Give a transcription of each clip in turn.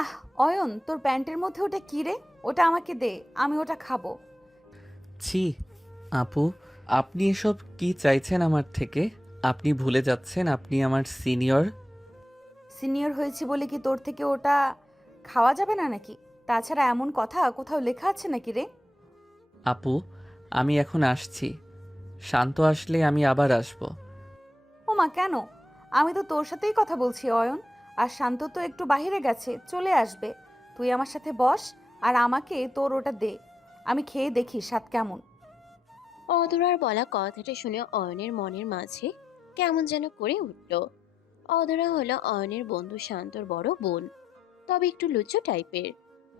আহ, অয়ন, তোর প্যান্টের মধ্যে ওটা কি রে? ওটা আমাকে দে, আমি ওটা খাবো। ছি আপু, আপনি এসব কি চাইছেন আমার থেকে? আপনি ভুলে যাচ্ছেন আপনি আমার সিনিয়র। সিনিয়র হয়েছি বলে কি তোর থেকে ওটা খাওয়া যাবে না নাকি? তাছাড়া এমন কথা কোথাও লেখা আছে নাকি রে? আপু, আমি এখন আসছি। শান্ত আসলে আমি আবার আসব। ও মা, কেন? আমি তো তোর সাথেই কথা বলছি অয়ন। আর শান্ত তো একটু বাইরে গেছে, চলে আসবে। তুই আমার সাথে বস, আর আমাকে তোর ওটা দে। আমি খেয়ে দেখি স্বাদ কেমন। অধরার বলা কথাটা শুনে অয়নের মনের মাঝে কেমন যেন করে উঠল। অধরা হলো অয়নের বন্ধু শান্তর বড় বোন, তবে একটু লুচু টাইপের।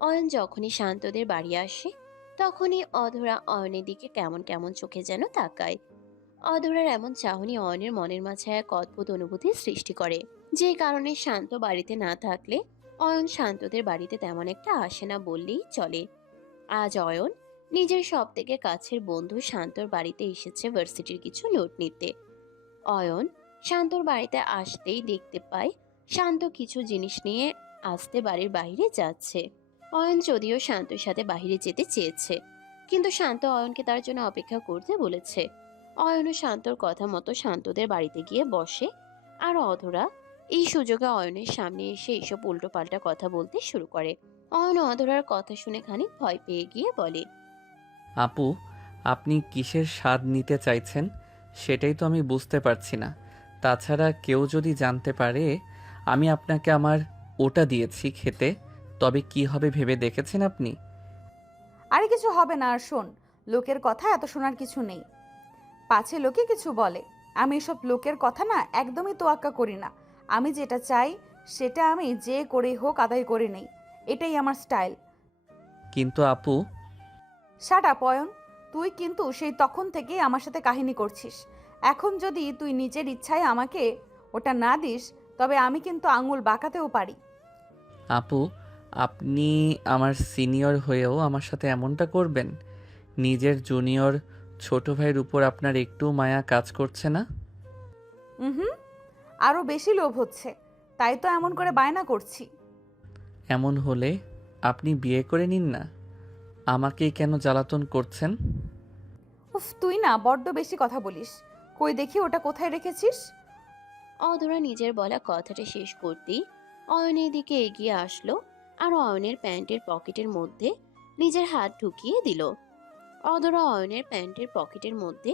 অয়ন যখনই শান্তদের বাড়ি আসে, তখনই অধরা অয়নের দিকে কেমন কেমন চোখে যেন তাকায়। অধরার এমন চাহনি অয়নের মনের মাঝে এক অদ্ভুত অনুভূতির সৃষ্টি করে, যে কারণে শান্ত বাড়িতে না থাকলে অয়ন শান্তদের বাড়িতে তেমন একটা আসে না বললেই চলে। আজ অয়ন নিজের সব থেকে কাছের বন্ধু শান্তর বাড়িতে এসেছে ভার্সিটির কিছু নোট নিতে। অয়ন শান্তর বাড়িতে আসতেই দেখতে পায় শান্ত কিছু জিনিস নিয়ে আসতে বাড়ির বাইরে যাচ্ছে। অয়ন যদিও শান্তর সাথে বাইরে যেতে চেয়েছে, কিন্তু শান্ত অয়নকে তার জন্য অপেক্ষা করতে বলেছে। অয়নও শান্তর কথা মতো শান্তদের বাড়িতে গিয়ে বসে, আর অধরা এই সুযোগে অয়নের সামনে এসে এইসব উল্টোপাল্টা কথা বলতে শুরু করে। অয়ন অধরার কথা শুনে খানিক ভয় পেয়ে গিয়ে বলে, আপু, আপনি কিসের স্বাদ নিতে চাইছেন সেটাই তো আমি বুঝতে পারছি না। তাছাড়া কেউ যদি জানতে পারে আমি আপনাকে আমার ওটা দিয়েছি খেতে, তবে কি হবে ভেবে দেখেছেন আপনি? আরে কিছু হবে না, আর শোন, লোকের কথা এত শোনার কিছু নেই। পাছে লোকে কিছু বলে। আমি এসব লোকের কথা না একদমই তোয়াক্কা করি না। আমি যেটা চাই সেটা আমি যে করেই হোক আদায় করে নেই। এটাই আমার স্টাইল। কিন্তু আপু। Shut up Ayan. তুই কিন্তু সেই তখন থেকেই আমার সাথে কাহিনী করছিস। এখন যদি তুই নিজের ইচ্ছায় আমাকে ওটা না দিস, তবে আমি কিন্তু আঙুল বাঁকাতেও পারি। আপু, আপনি আমার সিনিয়র হয়েও আমার সাথে এমনটা করবেন? নিজের জুনিয়র ছোট ভাইয়ের উপর আপনার একটু মায়া কাজ করছে না? হুম, আরও বেশি লোভ হচ্ছে। তাই তো এমন করে বায়না করছি। এমন হলে আপনি বিয়ে করে নিন না। আমাকেই কেন জ্বালাতন করছেন? উফ, তুই না বড্ড বেশি কথা বলিস। কই দেখি ওটা কোথায় রেখেছিস? অধরা নিজের বলা কথাটা শেষ করতেই অয়নের দিকে এগিয়ে আসলো, আর অয়নের প্যান্টের পকেটের মধ্যে নিজের হাত ঢুকিয়ে দিল। অধরা অয়নের প্যান্টের পকেটের মধ্যে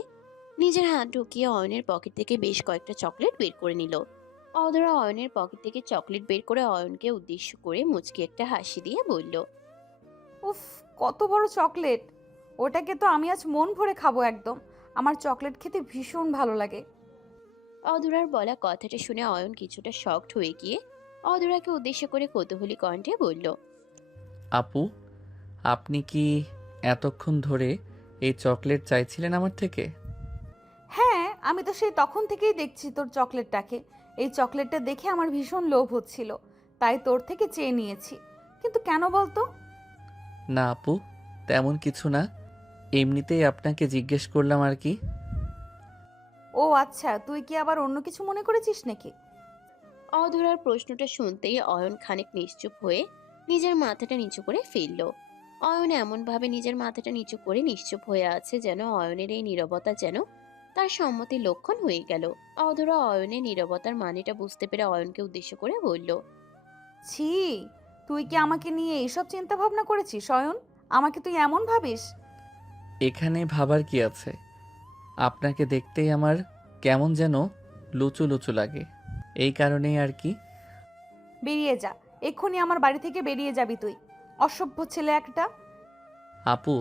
নিজের হাত ঢুকিয়ে অয়নের পকেট থেকে বেশ কয়েকটা চকলেট বের করে নিল। অধরা অয়নের পকেট থেকে চকলেট বের করে অয়নকে উদ্দেশ্য করে মুচকি একটা হাসি দিয়ে বলল, উফ, কত বড় চকলেট! ওটাকে তো আমি আজ মন ভরে খাবো একদম। আমার চকলেট খেতে ভীষণ ভালো লাগে। অধরার বলা কথাটা শুনে অয়ন কিছুটা শকড হয়ে গিয়ে অধরাকে উদ্দেশ্য করে কৌতূহলী কণ্ঠে বলল, আপু, আপনি কি এতক্ষণ ধরে এই চকলেট চাইছিলেন আমার থেকে? হ্যাঁ, আমি তো সেই তখন থেকেই দেখছি তোর চকলেটটাকে। এই চকলেটটা দেখে আমার ভীষণ লোভ হচ্ছিল, তাই তোর থেকে চেয়ে নিয়েছি। কিন্তু কেন বলতো? না আপু, তেমন কিছু না। এমনিতেই আপনাকে জিজ্ঞেস করলাম আর কি। ও আচ্ছা, তুই কি আবার অন্য কিছু মনে করেছিস নাকি? অধরার প্রশ্নটা শুনতেই অয়ন খানিক নিশ্চুপ হয়ে নিজের মাথাটা নিচু করে ফেলল। অয়ন এমন ভাবে নিজের মাথাটা নিচু করে নিশ্চুপ হয়ে আছে যেন অয়নের এই নীরবতা যেন তার সম্মতির লক্ষণ হয়ে গেল। অধরা অয়নের নীরবতার মানেটা বুঝতে পেরে অয়নকে উদ্দেশ্য করে বলল, ছি, তুই কি আমাকে নিয়ে এইসব চিন্তা ভাবনা করেছিস অয়ন? আমাকে তুই এমন ভাবিস? এখানে ভাবার কি আছে? আপনাকে দেখতেই আমার কেমন যেন লুচু লুচু লাগে, এই কারণেই আর কি। বেরিয়ে যা, এক্ষুনি আমার বাড়ি থেকে বেরিয়ে যাবি তুই। অসভ্য ছেলে একটা। আপু,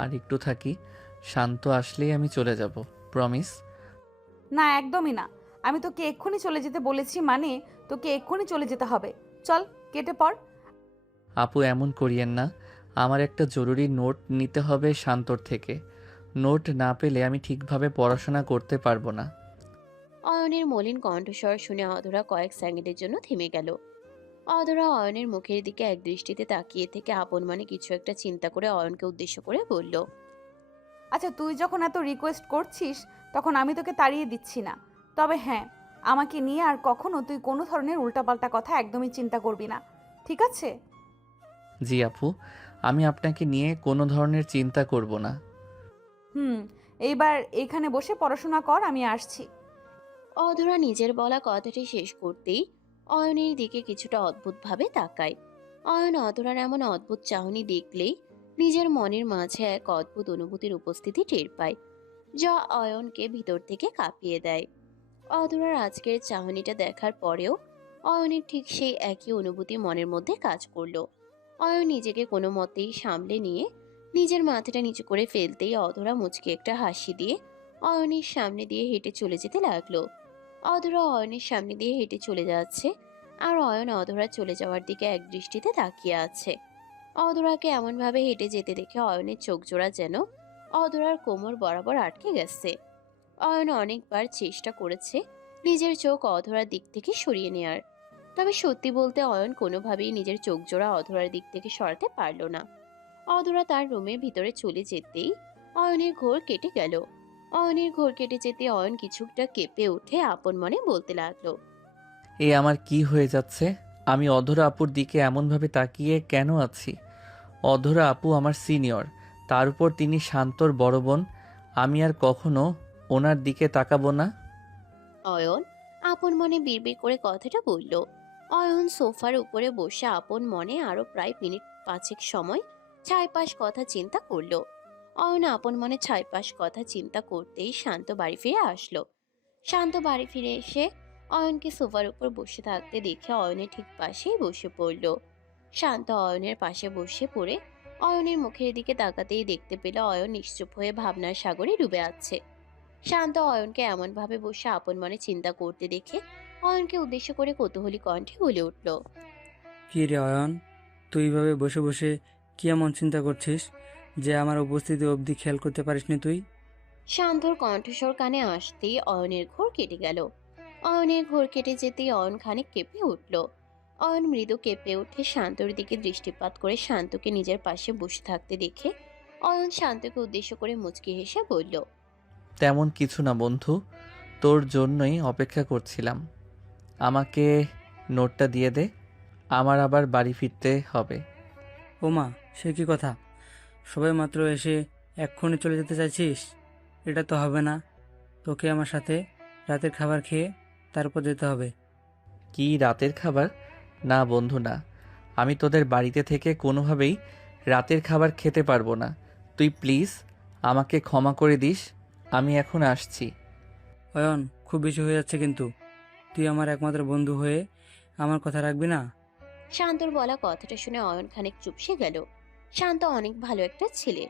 আর একটু থাকি। শান্ত আসলেই আমি চলে যাব, প্রমিস। না, একদমই না। আমি তোকে এক্ষুনি চলে যেতে বলেছি মানে তোকে এক্ষুনি চলে যেতে হবে। চল, কেটে পড়। আপু, এমন করিয়েন না। আমার একটা জরুরি নোট নিতে হবে শান্তর থেকে। নোট না পেলে আমি ঠিকভাবে পড়াশোনা করতে পারবো না। অয়নের মলিন কণ্ঠস্বর শুনে অধরা কয়েক সেকেন্ডের জন্য থেমে গেল। অধরা অয়নের মুখের দিকে এক দৃষ্টিতে তাকিয়ে থেকে আপন মনে কিছু একটা চিন্তা করে অয়নকে উদ্দেশ্য করে বলল, আচ্ছা, তুই যখন এত রিকোয়েস্ট করছিস, তখন আমি তোকে তাড়িয়ে দিচ্ছি না। তবে হ্যাঁ, আমাকে নিয়ে আর কখনো তুই কোনো ধরনের উল্টাপাল্টা কথা একদমই চিন্তা করবি না, ঠিক আছে? জি আপু, আমি আপনাকে নিয়ে কোনো ধরনের চিন্তা করব না। হুম, এইবার এখানে বসে পড়াশোনা কর, আমি আসছি। অধরা নিজের বলা কথাটি শেষ করতেই অয়নের দিকে কিছুটা অদ্ভুতভাবে তাকায়। অয়ন অধরার এমন অদ্ভুত চাহনি দেখলেই নিজের মনের মাঝে এক অদ্ভুত অনুভূতির উপস্থিতি টের পায়, যা অয়নকে ভিতর থেকে কাঁপিয়ে দেয়। অধরার আজকের চাহনিটা দেখার পরেও অয়নের ঠিক সেই একই অনুভূতি মনের মধ্যে কাজ করলো। অয়ন নিজেকে কোনো মতেই সামলে নিয়ে নিজের মাথাটা নিচু করে ফেলতেই অধরা মুচকে একটা হাসি দিয়ে অয়নের সামনে দিয়ে হেঁটে চলে যেতে লাগলো। অধরা অয়নের সামনে দিয়ে হেঁটে চলে যাচ্ছে, আর অয়ন অধরা চলে যাওয়ার দিকে এক দৃষ্টিতে তাকিয়ে আছে। অধরাকে এমনভাবে হেঁটে যেতে দেখে অয়নের চোখ জোড়া যেন অধরার কোমর বরাবর আটকে গেছে। অয়ন অনেকবার চেষ্টা করেছে নিজের চোখ অধরার দিক থেকে সরিয়ে নেয়ার, তবে সত্যি বলতে অয়ন কোনোভাবেই নিজের চোখ জোড়া অধরার দিক থেকে সরাতে পারল না। অধরা তার রুমের ভিতরে চলে যেতেই অয়নের ঘোর কেটে গেল। অয়নের ঘোর কেটে যেতে অয়ন কিছুটা কেঁপে উঠে আপন মনে বলতে লাগলো, এ আমার কি হয়ে যাচ্ছে? আমি অধরা আপুর দিকে এমনভাবে তাকিয়ে কেন আছি? অধরা আপু আমার সিনিয়র, তার উপর তিনি শান্তর বড় বোন। আমি আর কখনো ওনার দিকে তাকাবো না। অয়ন আপন মনে বিড়বিড় করে কথাটা বলল। অয়ন সোফার উপরে বসে আপন মনে আরো প্রায় মিনিট 5 সময় ছাইপাশ কথা চিন্তা করলো। অয়ন আপন মনে ছাইপাশ কথা চিন্তা করতেই শান্ত বাড়ি ফিরে আসলো। শান্ত বাড়ি ফিরে এসে অয়নকে সোফার উপর বসে থাকতে দেখে অয়নের ঠিক পাশেই বসে পড়ল। শান্ত অয়নের পাশে বসে পড়ে অয়নের মুখের দিকে তাকাতেই দেখতে পেল অয়ন নিশ্চুপ হয়ে ভাবনার সাগরে ডুবে আছে। শান্ত অয়নকে এমন ভাবে বসে আপন মনে চিন্তা করতে দেখে অয়নকে উদ্দেশ্য করে কৌতূহলী কণ্ঠে বলে উঠল, কি রে অয়ন, তুই এইভাবে বসে বসে কি এমন চিন্তা করছিস যে আমার উপস্থিতি অবধি খেয়াল করতে পারিসনি তুই? শান্তর কণ্ঠস্বর কানে আসতেই অয়নের ঘোর কেটে গেল। অয়নের ঘোর কেটে যেতেই অয়ন খানিক কেঁপে উঠল। অয়ন মৃদু কেঁপে উঠে শান্তর দিকে দৃষ্টিপাত করে শান্তকে নিজের পাশে বসে থাকতে দেখে অয়ন শান্তকে উদ্দেশ্য করে মুচকি হেসে বলল, তেমন কিছু না বন্ধু, তোর জন্যই অপেক্ষা করছিলাম। আমাকে নোটটা দিয়ে দে, আমার আবার বাড়ি ফিরতে হবে। ও মা, সে কি কথা! সবাই মাত্র এসে এক্ষুনি চলে যেতে চাইছিস? এটা তো হবে না। তোকে আমার সাথে রাতের খাবার খেয়ে তারপর যেতে হবে। কি রাতের খাবার? না বন্ধু না, আমি তোদের বাড়িতে থেকে কোনোভাবেই রাতের খাবার খেতে পারবো না। তুই প্লিজ আমাকে ক্ষমা করে দিস, আমি এখন আসছি। অয়ন, খুব বেশি হয়ে যাচ্ছে কিন্তু। তুই আমার একমাত্র বন্ধু হয়ে আমার কথা রাখবি না? শান্তর বলা কথাটা শুনে অয়ন খানিক চুপসে গেল। শান্ত অনেক ভালো একটা ছেলে,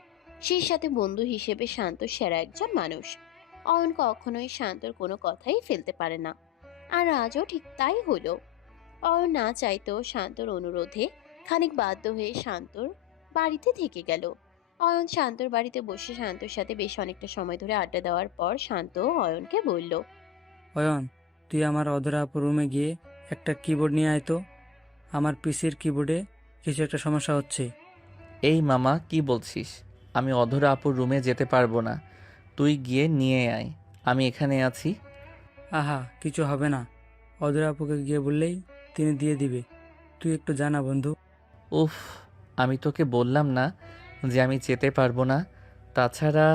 সেই সাথে বন্ধু হিসেবে শান্ত সেরা একজন মানুষ। অয়ন কখনোই শান্তর কোনো কথাই ফেলতে পারে না, আর আজও ঠিক তাই হলো। অয়ন না চাইতেও শান্তর অনুরোধে খানিক বাধ্য হয়ে শান্তর বাড়িতে থেকে গেল। অয়ন শান্তর বাড়িতে বসে শান্তর সাথে বেশ অনেকটা সময় ধরে আড্ডা দেওয়ার পর শান্ত অয়নকে বলল, অয়ন, তুই আমার অধরা আপুর রুমে গিয়ে একটা কিবোর্ড নিয়ে আয় তো। আমার পিসির কিবোর্ডে কিছু একটা সমস্যা হচ্ছে। এই মামা, কি বলছিস? আমি অধরা আপুর রুমে যেতে পারবো না, তুই গিয়ে নিয়ে আয়, আমি এখানে আছি। আহা, কিছু হবে না। অধরা আপুকে গিয়ে বললেই তিনি দিয়ে দিবে। তুই একটু জানা বন্ধু। উফ, আমি তোকে বললাম না যে আমি যেতে পারবো না? তাছাড়া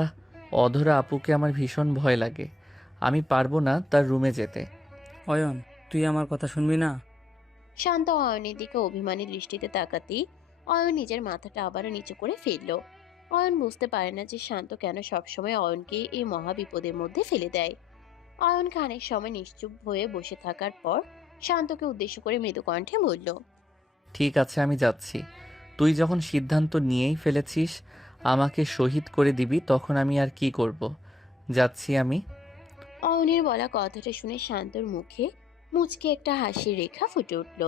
অধরা আপুকে আমার ভীষণ ভয় লাগে, আমি পারবো না তার রুমে যেতে। অয়ন, তুই আমার কথা শুনবি না? শান্ত অয়নের দিকে অভিমানী দৃষ্টিতে তাকাতেই অয়ন নিজের মাথাটা আবারও নিচু করে ফেলল। অয়ন বুঝতে পারে না যে শান্ত কেন সবসময় অয়নকে এই মহা বিপদের মধ্যে ফেলে দেয়। অয়ন খানিক সময় নিশ্চুপ হয়ে বসে থাকার পর শান্তকে উদ্দেশ্য করে মৃদু কণ্ঠে বলল, ঠিক আছে, আমি যাচ্ছি। তুই যখন সিদ্ধান্ত নিয়েই ফেলেছিস আমাকে শহীদ করে দিবি, তখন আমি আর কি করব। যাচ্ছি আমি। অয়নের বলা কথাটা শুনে শান্তর মুখে মুচকে একটা হাসির রেখা ফুটে উঠল।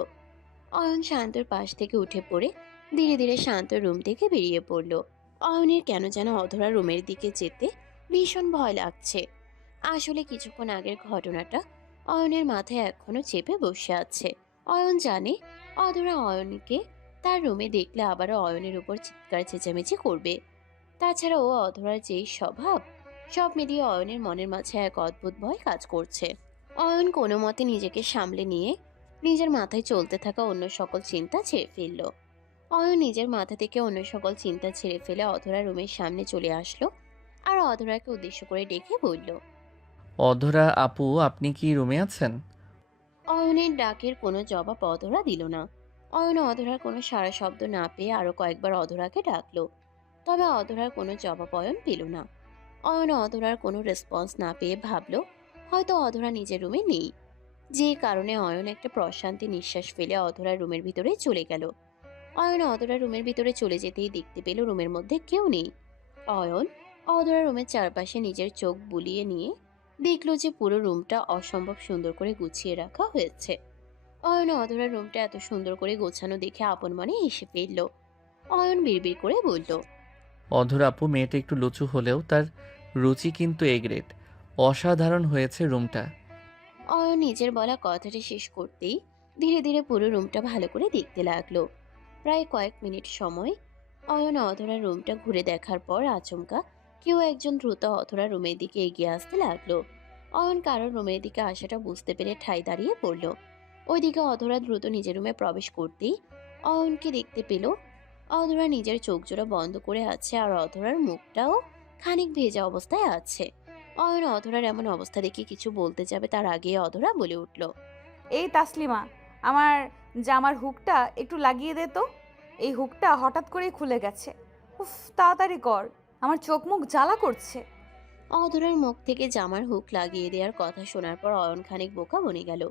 অয়ন শান্তর পাশ থেকে উঠে পড়ে ধীরে ধীরে শান্তর রুম থেকে বেরিয়ে পড়ল। অয়নের কেন যেন অধরা রুমের দিকে যেতে ভীষণ ভয় লাগছে। আসলে কিছুক্ষণ আগের ঘটনাটা অয়নের মাথায় এখনো চেপে বসে আছে। অয়ন জানে অধরা অয়নকে তার রুমে দেখলে আবারও অয়নের উপর চিৎকার চেঁচামেচি করবে। তাছাড়া ও অধরার যেই স্বভাব, সব মিলিয়ে অয়নের মনের মাঝে এক অদ্ভুত ভয় কাজ করছে। অয়ন কোনো মতে নিজেকে সামলে নিয়ে নিজের মাথায় চলতে থাকা অন্য সকল চিন্তা ছেড়ে ফেলল। অয়ন নিজের মাথা থেকে অন্য সকল চিন্তা ছেড়ে ফেলে অধরা রুমের সামনে চলে আসলো আর অধরাকে উদ্দেশ্য করে ডেকে বলল। অধরা আপু, আপনি কি রুমে আছেন? অয়নের ডাকের কোনো জবাব অধরা দিল না। অয়ন অধরার কোনো সাড়া শব্দ না পেয়ে আরো কয়েকবার অধরাকে ডাকলো, তবে অধরার কোনো জবাব অয়ন পেল না। অয়ন অধরার কোনো রেসপন্স না পেয়ে ভাবলো হয়তো অধরা নিজের রুমে নেই, যে কারণে অয়ন একটা প্রশান্তি নিঃশ্বাস ফেলে অধরার রুমের ভিতরে চলে গেল। অয়ন অধরার রুমের ভিতরে চলে যেতেই দেখতে পেল রুমের মধ্যে কেউ নেই। অয়ন অধরা রুমের চারপাশে নিজের চোখ বুলিয়ে নিয়ে দেখলো যে পুরো রুমটা অসম্ভব সুন্দর করে গুছিয়ে রাখা হয়েছে। অয়ন অধরার রুমটা এত সুন্দর করে গোছানো দেখে আপন মনে হেসে ফেলল। অয়ন বিড়বিড় করে বলল। অধরা আপু মেয়েটা একটু লুচু হলেও তার রুচি কিন্তু এ গ্রেড। অসাধারণ হয়েছে রুমটা। অয়ন নিজের বলা কথাটা শেষ করতেই ধীরে ধীরে পুরো রুমটা ভালো করে দেখতে লাগলো। প্রায় কয়েক মিনিট সময় অয়ন অধরার রুমটা ঘুরে দেখার পর আচমকা কেউ একজন দ্রুত অধরার রুমের দিকে এগিয়ে আসতে লাগলো। অয়ন কারোর রুমের দিকে আসাটা বুঝতে পেরে ঠাই দাঁড়িয়ে পড়ল। ওইদিকে অধরা দ্রুত নিজের রুমে প্রবেশ করতেই অয়নকে দেখতে পেল। অধরা নিজের চোখ জোড়া বন্ধ করে আছে আর অধরার মুখটাও খানিক ভেজা অবস্থায় আছে। অয়ন অধরার এমন অবস্থা দেখে কিছু বলতে যাবে তার আগে অধরা বলে উঠল। এই তাসলিমা, আমার জামার হুকটা একটু লাগিয়ে দে তো। এই হুকটা হঠাৎ করেই খুলে গেছে। উফ, তাড়াতাড়ি কর, আমার চোখ মুখ জ্বালা করছে। অধরার মুখ থেকে জামার হুক লাগিয়ে দেওয়ার কথা শোনার পর অয়ন খানিক বোকা বনে গেল।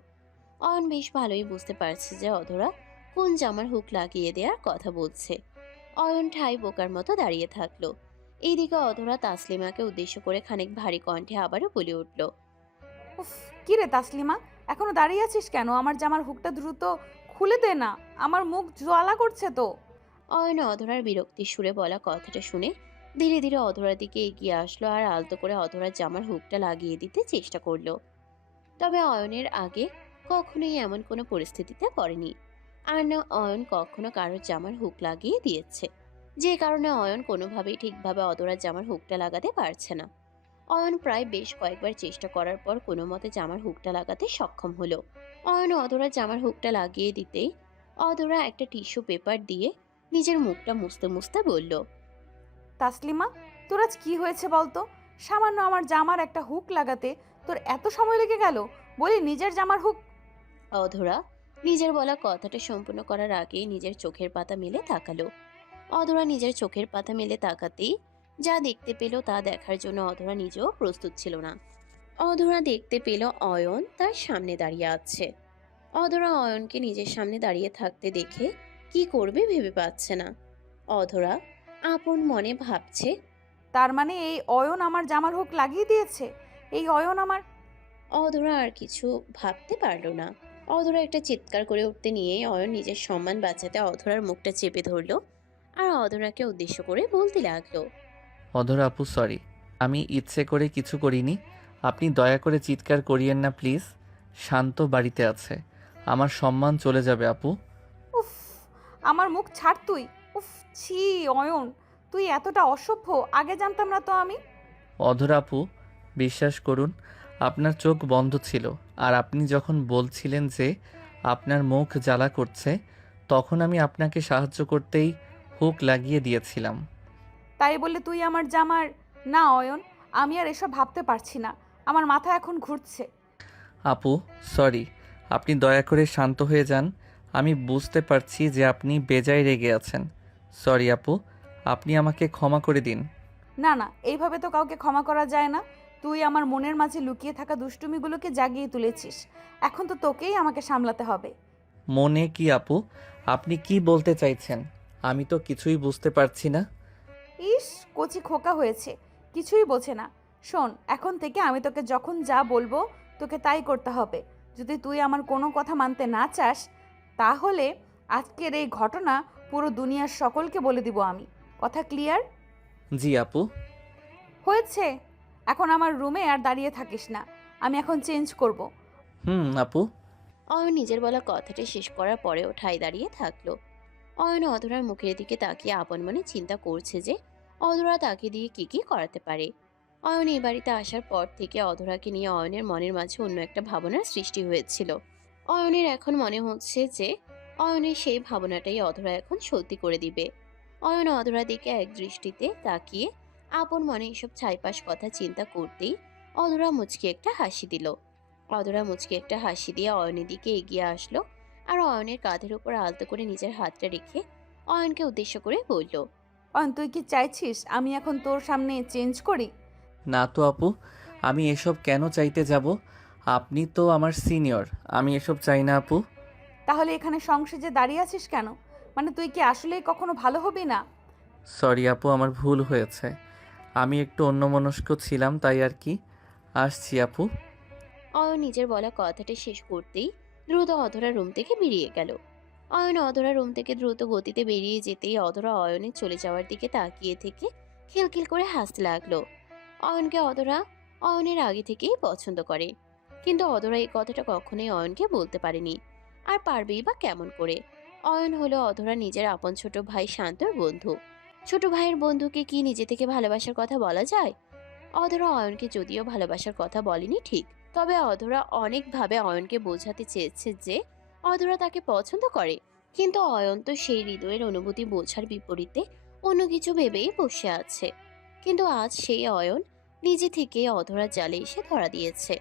অয়ন বেশ ভালোই বুঝতে পারছে যে অধরা কোন জামার হুক লাগিয়ে দেওয়ার কথা বলছে। অয়ন ঠাই বোকার মতো দাঁড়িয়ে থাকলো। এইদিকে অধরা তাসলিমাকে উদ্দেশ্য করে খানিক ভারী কণ্ঠে আবারও বলে উঠল। উফ, কি রে তাসলিমা, এখনো দাঁড়িয়ে আছিস কেন? আমার জামার হুকটা দ্রুত খুলে দে না, আমার মুখ জ্বালা করছে তো। অয়ন অধরার বিরক্তির সুরে বলা কথাটা শুনে ধীরে ধীরে অধরার দিকে এগিয়ে আসলো আর আলতো করে অধরার জামার হুকটা লাগিয়ে দিতে চেষ্টা করলো। তবে অয়নের আগে কখনোই এমন কোনো পরিস্থিতিতে পড়েনি। আর না অয়ন কখনো কারোর জামার হুক লাগিয়ে দিয়েছে, যে কারণে অয়ন কোনোভাবেই ঠিকভাবে অধরার জামার হুকটা লাগাতে পারছে না। অয়ন প্রায় বেশ কয়েকবার চেষ্টা করার পর কোনো মতে জামার হুকটা লাগাতে সক্ষম হলো। অয়ন অধরার জামার হুকটা লাগিয়ে দিতেই অধরা একটা টিস্যু পেপার দিয়ে নিজের মুখটা মুছতে মুছতে বলল। তাসলিমা, তোর আজ কি হয়েছে বলতো? সামান্য আমার জামার একটা হুক লাগাতে তোর এত সময় লেগে গেল? বলি নিজের জামার হুক। অধরা নিজের বলা কথাটা সম্পূর্ণ করার আগেই নিজের চোখের পাতা মেলে তাকালো। অধরা নিজের চোখের পাতা মেলে তাকাতেই যা দেখতে পেল তা দেখার জন্য অধরা নিজেও প্রস্তুত ছিল না। অধরা দেখতে পেল অয়ন তার সামনে দাঁড়িয়ে আছে। অধরা অয়নকে নিজের সামনে দাঁড়িয়ে থাকতে দেখে কি করবে ভেবে পাচ্ছে না। অধরা আপন মনে ভাবছে। তার মানে এই অয়ন আমার জামার হুক লাগিয়ে দিয়েছে? এই অয়ন আমার... অধরা আর কিছু ভাবতে পারল না। অধরা একটা চিৎকার করে উঠতে নিয়ে অয়ন নিজের সম্মান বাঁচাতে অধরার মুখটা চেপে ধরলো আর অধরাকে উদ্দেশ্য করে বলতে লাগলো। অধরা আপু সরি, আমি ইচ্ছে করে কিছু করিনি। আপনি দয়া করে চিৎকার করিয়েন না প্লিজ। শান্ত বাড়িতে আছে, আমার সম্মান চলে যাবে আপু। উফ, আমার মুখ ছাড় তুই। উফ, ছি অয়ন, তুই এতটা অসভ্য, আগে জানতাম না তো আমি। অধরা আপু বিশ্বাস করুন, আপনার চোখ বন্ধ ছিল আর আপনি যখন বলছিলেন যে আপনার মুখ জ্বালা করছে, তখন আমি আপনাকে সাহায্য করতেই হুক লাগিয়ে দিয়েছিলাম। তাই বলে তুই আমার জামার... না অয়ন, আমি আর এসব ভাবতে পারছি না, আমার মাথা এখন ঘুরছে। আপু সরি, আপনি দয়া করে শান্ত হয়ে যান। আমি বুঝতে পারছি যে আপনি বেজায় রেগে আছেন। সরি আপু, আপনি আমাকে ক্ষমা করে দিন। না না, এইভাবে তো কাউকে ক্ষমা করা যায় না। তুই আমার মনের মাঝে লুকিয়ে থাকা দুষ্টুমিগুলোকে জাগিয়ে তুলেছিস। এখন তো তোকেই আমাকে সামলাতে হবে। মনে কি আপু, আপনি কি বলতে চাইছেন? আমি তো কিছুই বুঝতে পারছি না। ইস, কচি খোকা হয়েছে, কিছুই বোঝে না। শোন, এখন থেকে আমি তোকে যখন যা বলবো তোকে তাই করতে হবে। যদি তুই আমার কোনো কথা মানতে না চাস, তাহলে আজকের এই ঘটনা পুরো দুনিয়ার সকলকে বলে দিব আমি। কথা ক্লিয়ার? জি আপু। হয়েছে, এখন আমার রুমে আর দাঁড়িয়ে থাকিস না, আমি এখন চেঞ্জ করব। আপু। অয়ন নিজের বলা কথাটা শেষ করার পরেও ঠাই দাঁড়িয়ে থাকলো। অয়ন অধরার মুখের দিকে তাকিয়ে আপন মনে চিন্তা করছে যে অধরা তাকে দিয়ে কি কি করাতে পারে। অয়ন এই বাড়িতে আসার পর থেকে অধরাকে নিয়ে অয়নের মনের মাঝে অন্য একটা ভাবনার সৃষ্টি হয়েছিল। অয়নের এখন মনে হচ্ছে যে অয়নের সেই ভাবনাটাই অধরা এখন সত্যি করে দিবে। অয়ন অধরা দিকে এক দৃষ্টিতে তাকিয়ে আপন মনে এসব ছাইপাশ কথা চিন্তা করতেই অধরা মুচকি একটা হাসি দিল। অধরা মুচকি একটা হাসি দিয়ে অয়নের দিকে এগিয়ে আসলো আর অয়নের কাঁধের উপর আলতো করে নিজের হাতটা রেখে অয়নকে উদ্দেশ্য করে বলল, অয়ন, তুই কি চাইছিস আমি এখন তোর সামনে চেঞ্জ করি? না তো আপু, আমি এসব কেন চাইতে যাব? আপনি তো আমার সিনিয়র, আমি এসব চাই না আপু। তাহলে এখানে সংসেজে দাঁড়িয়ে আছিস কেন? মানে তুই কি আসলেই কখনো ভালো হবি না? সরি আপু, আমার ভুল হয়েছে। আমি একটু অন্যমনস্ক ছিলাম, তাই আর কি। আসছি আপু। অয়ন নিজের বলা কথাটা শেষ করতেই দ্রুত অধরা রুম থেকে বেরিয়ে গেল। অয়ন অধরা রুম থেকে দ্রুত গতিতে বেরিয়ে যেতেই অধরা অয়নের চলে যাওয়ার দিকে তাকিয়ে থেকে খিলখিল করে হাসতে লাগলো। অয়নকে অধরা অয়নের আগে থেকেই পছন্দ করে, কিন্তু অধরা এই কথাটা কখনোই অয়নকে বলতে পারেনি, আর পারবেই বা কেমন করে। অয়ন হলো অধরা নিজের আপন ছোট ভাই শান্তর বন্ধু। ছোট ভাইয়ের বন্ধুকে কি নিজে থেকে ভালোবাসার কথা বলা যায়? অধরা অয়নকে যদিও ভালোবাসার কথা বলেনি ঠিক, তবে অধরা অনেকভাবে অয়নকে বোঝাতে চেয়েছে যে অধরা তাকে পছন্দ করে, কিন্তু অয়ন তো সেই হৃদয়ের অনুভূতি বোঝার বিপরীতে অন্য কিছু ভেবেই বসে আছে। কিন্তু আজ সেই অয়ন নিজে থেকে অধরার জালে এসে ধরা দিয়েছে।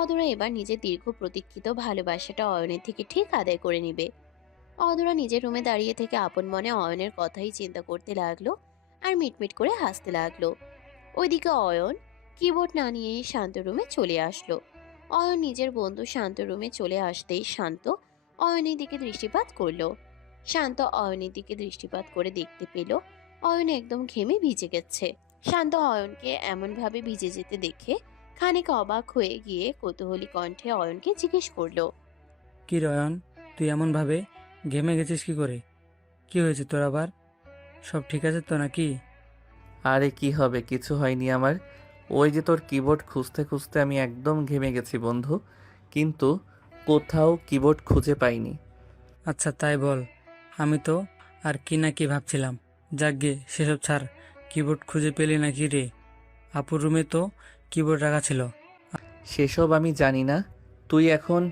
অধরা এবার নিজের দীর্ঘ প্রতীক্ষিত ভালোবাসাটা অয়নের থেকে ঠিক আদায় করে নেবে। অধরা নিজের রুমে দাঁড়িয়ে থেকে আপন মনে অয়নের কথাই চিন্তা করতে লাগলো আর মিটমিট করে হাসতে লাগলো। ওইদিকে অয়ন কিবোর্ড না নিয়েই শান্ত রুমে চলে আসলো। অয়ন নিজের বন্ধু শান্ত রুমে চলে আসতেই শান্ত অয়নের দিকে দৃষ্টিপাত করলো। শান্ত অয়নের দিকে দৃষ্টিপাত করে দেখতে পেল অয়ন একদম ঘেমে ভিজে গেছে। শান্ত অয়নকে এমন ভাবে ভিজে যেতে দেখে খানিক অবাক হয়ে গিয়ে কৌতূহলী কণ্ঠে অয়নকে জিজ্ঞেস করলো, কি রয়ন, তুই এমনভাবে ঘেমে গেছিস কি করে? কি হয়েছে তোর আবার? সব ঠিক আছে তো নাকি? আরে কি হবে, কিছু হয়নি আমার। ওই যে তোর কিবোর্ড খুঁজতে খুঁজতে আমি একদম ঘেমে গেছি বন্ধু, কিন্তু কোথাও কিবোর্ড খুঁজে পাইনি। আচ্ছা তাই বল, আমি তো আর কি না কি ভাবছিলাম। যাকগে সেসব ছাড়, কিবোর্ড খুঁজে পেলি নাকি রে? আপুর রুমে তো কিবোর্ড রাখা ছিল। সেসব আমি জানি না, তুই এখন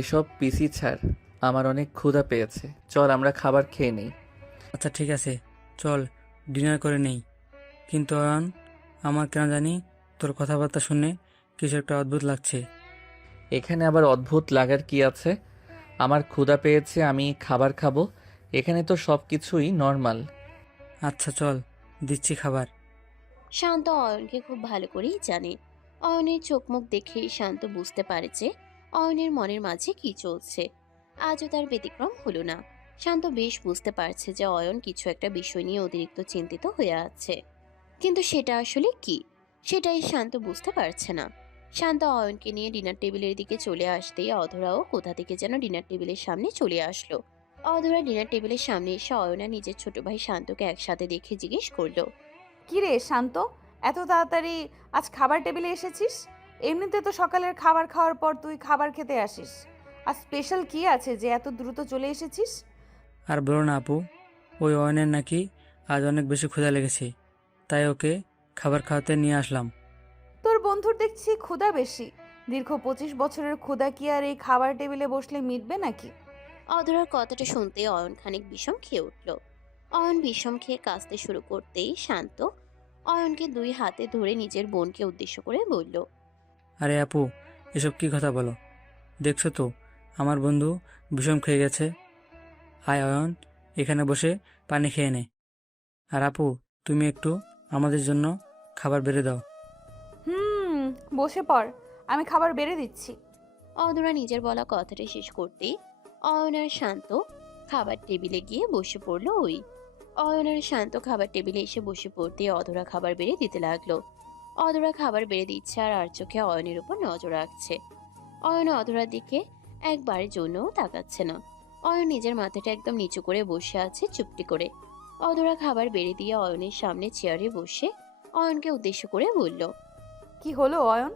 এসব পিসি ছাড়। আমার অনেক ক্ষুধা পেয়েছে, চল আমরা খাবার খেয়ে নেই। আচ্ছা ঠিক আছে, চল ডিনার করে নেই। কিন্তু অয়ন, আমার কেন জানি তোর কথাবার্তা শুনে কিছু একটা অদ্ভুত লাগছে। এখানে আবার অদ্ভুত লাগার কি আছে? আমার ক্ষুধা পেয়েছে, আমি খাবার খাবো। এখানে তো সব কিছুই নর্মাল। আচ্ছা চল, দিচ্ছি খাবার। শান্ত অয়নকে খুব ভালো করেই জানে। অয়নের চোখ মুখ দেখেই শান্ত বুঝতে পারে যে অয়নের মনের মাঝে কি চলছে। আজও তার ব্যতিক্রম হলো না। শান্ত বেশ বুঝতে পারছে যে অয়ন কিছু একটা বিষয় নিয়ে অতিরিক্ত চিন্তিত হয়ে আছে, কিন্তু সেটা আসলে কি সেটাই শান্ত বুঝতে পারছে না। শান্ত অয়নকে নিয়ে ডিনার টেবিলের দিকে চলে আসতেই অধরাও কোথা থেকে যেন ডিনার টেবিলের সামনে চলে আসলো। অধরা ডিনার টেবিলের সামনে এসে অয়ন আর নিজের ছোট ভাই শান্তকে একসাথে দেখে জিজ্ঞেস করলো, কি রে শান্ত, এত তাড়াতাড়ি আজ খাবার টেবিলে এসেছিস? এমনিতে তো সকালের খাবার খাওয়ার পর তুই খাবার খেতে আসিস। আর স্পেশাল কি আছে যে এত দ্রুত চলে এসেছিস? আর বলো না আপু, ওই অয়নের নাকি আজ অনেক বেশি ক্ষুধা লেগেছে, তাই ওকে খাবার খাওয়াতে নিয়ে আসলাম। তোর বন্ধুর দেখছি ক্ষুধা বেশি। দীর্ঘ 25 বছরের ক্ষুধা কি আর এই খাবার টেবিলে বসলে মিটবে নাকি? অধরার কথাটা শুনতে অয়ন খানিক বিষম খেয়ে উঠল। অয়ন বিষম খেয়ে কাঁদতে শুরু করতেই শান্ত অয়নকে দুই হাতে ধরে নিজের বোনকে উদ্দেশ্য করে বলল, আরে আপু, এসব কি কথা বলো? দেখছো তো আমার বন্ধু বিষম খেয়ে গেছে। আয় অয়ন, এখানে বসে পানি খেয়ে নে। আর আপু, তুমি একটু আমাদের জন্য খাবার বেড়ে দাও। হুম, বসে পড়, আমি খাবার বেড়ে দিচ্ছি। অধরা নিজের বলা কথাটা শেষ করতেই অয়ন আর শান্ত খাবার টেবিলে গিয়ে বসে পড়লো। অয়ন আর শান্ত খাবার টেবিলে এসে বসে পড়তে অধরা খাবার বেড়ে দিতে লাগলো। অধরা খাবার বেড়ে দিচ্ছে আর চোখে অয়নের উপর নজর রাখছে। অয়ন অধরার দিকে একবারের জন্যও তাকাচ্ছে না। অয়ন নিজের মাথাটা একদম নিচু করে বসে আছে চুপটি করে। অধরা খাবার বেড়ে দিয়ে অয়নের সামনে চেয়ারে বসে অয়নকে উদ্দেশ্য করে বলল, কি হলো অয়ন,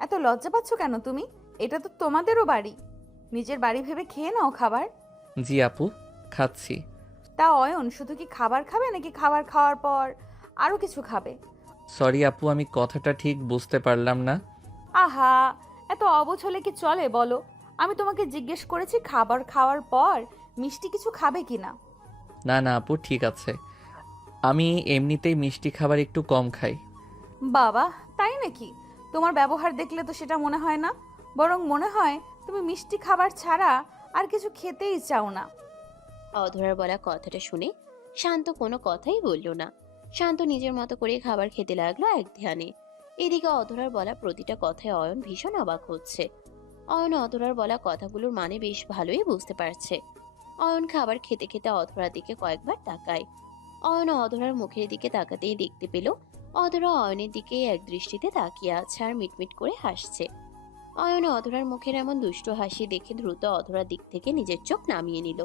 এত লজ্জা পাচ্ছ কেন তুমি? এটা তো তোমাদেরও বাড়ি, নিজের বাড়ি ভেবে খেয়ে নাও খাবার। জি আপু, খাচ্ছি। তা অয়ন, শুধু কি খাবার খাবে নাকি খাবার খাওয়ার পর আরো কিছু খাবে? সরি আপু, আমি কথাটা ঠিক বুঝতে পারলাম না। আহা, এত অবুঝ হলে কি চলে বলো? আমি তোমাকে জিজ্ঞেস করেছি খাবার খাওয়ার পর মিষ্টি কিছু খাবে কি না? না না আপু, ঠিক আছে। আমি এমনিতেই মিষ্টি খাবার একটু কম খাই। বাবা, তাই নাকি? তোমার ব্যবহার দেখলে তো সেটা মনে হয় না, বরং মনে হয় তুমি মিষ্টি খাবার ছাড়া আর কিছু খেতেই চাও না। অধরার বলা কথাটা শুনে শান্ত কোনো কথাই বলল না। শান্ত নিজের মতো করে খাবার খেতে লাগলো এক ধ্যানে। এদিকে অধরার বলা প্রতিটা কথায় অয়ন ভীষণ অবাক হচ্ছে। অয়ন অধরার বলা কথাগুলোর মানে বেশ ভালোই বুঝতে পারছে। অয়ন খাবার খেতে খেতে অধরার দিকে কয়েকবার তাকায়। অয়ন অধরার মুখের দিকে তাকাতেই দেখতে পেল অধরা অয়নের দিকে এক দৃষ্টিতে তাকিয়ে আছে আর মিটমিট করে হাসছে। অয়ন অধরার মুখের এমন দুষ্ট হাসি দেখে দ্রুত অধরার দিক থেকে নিজের চোখ নামিয়ে নিল।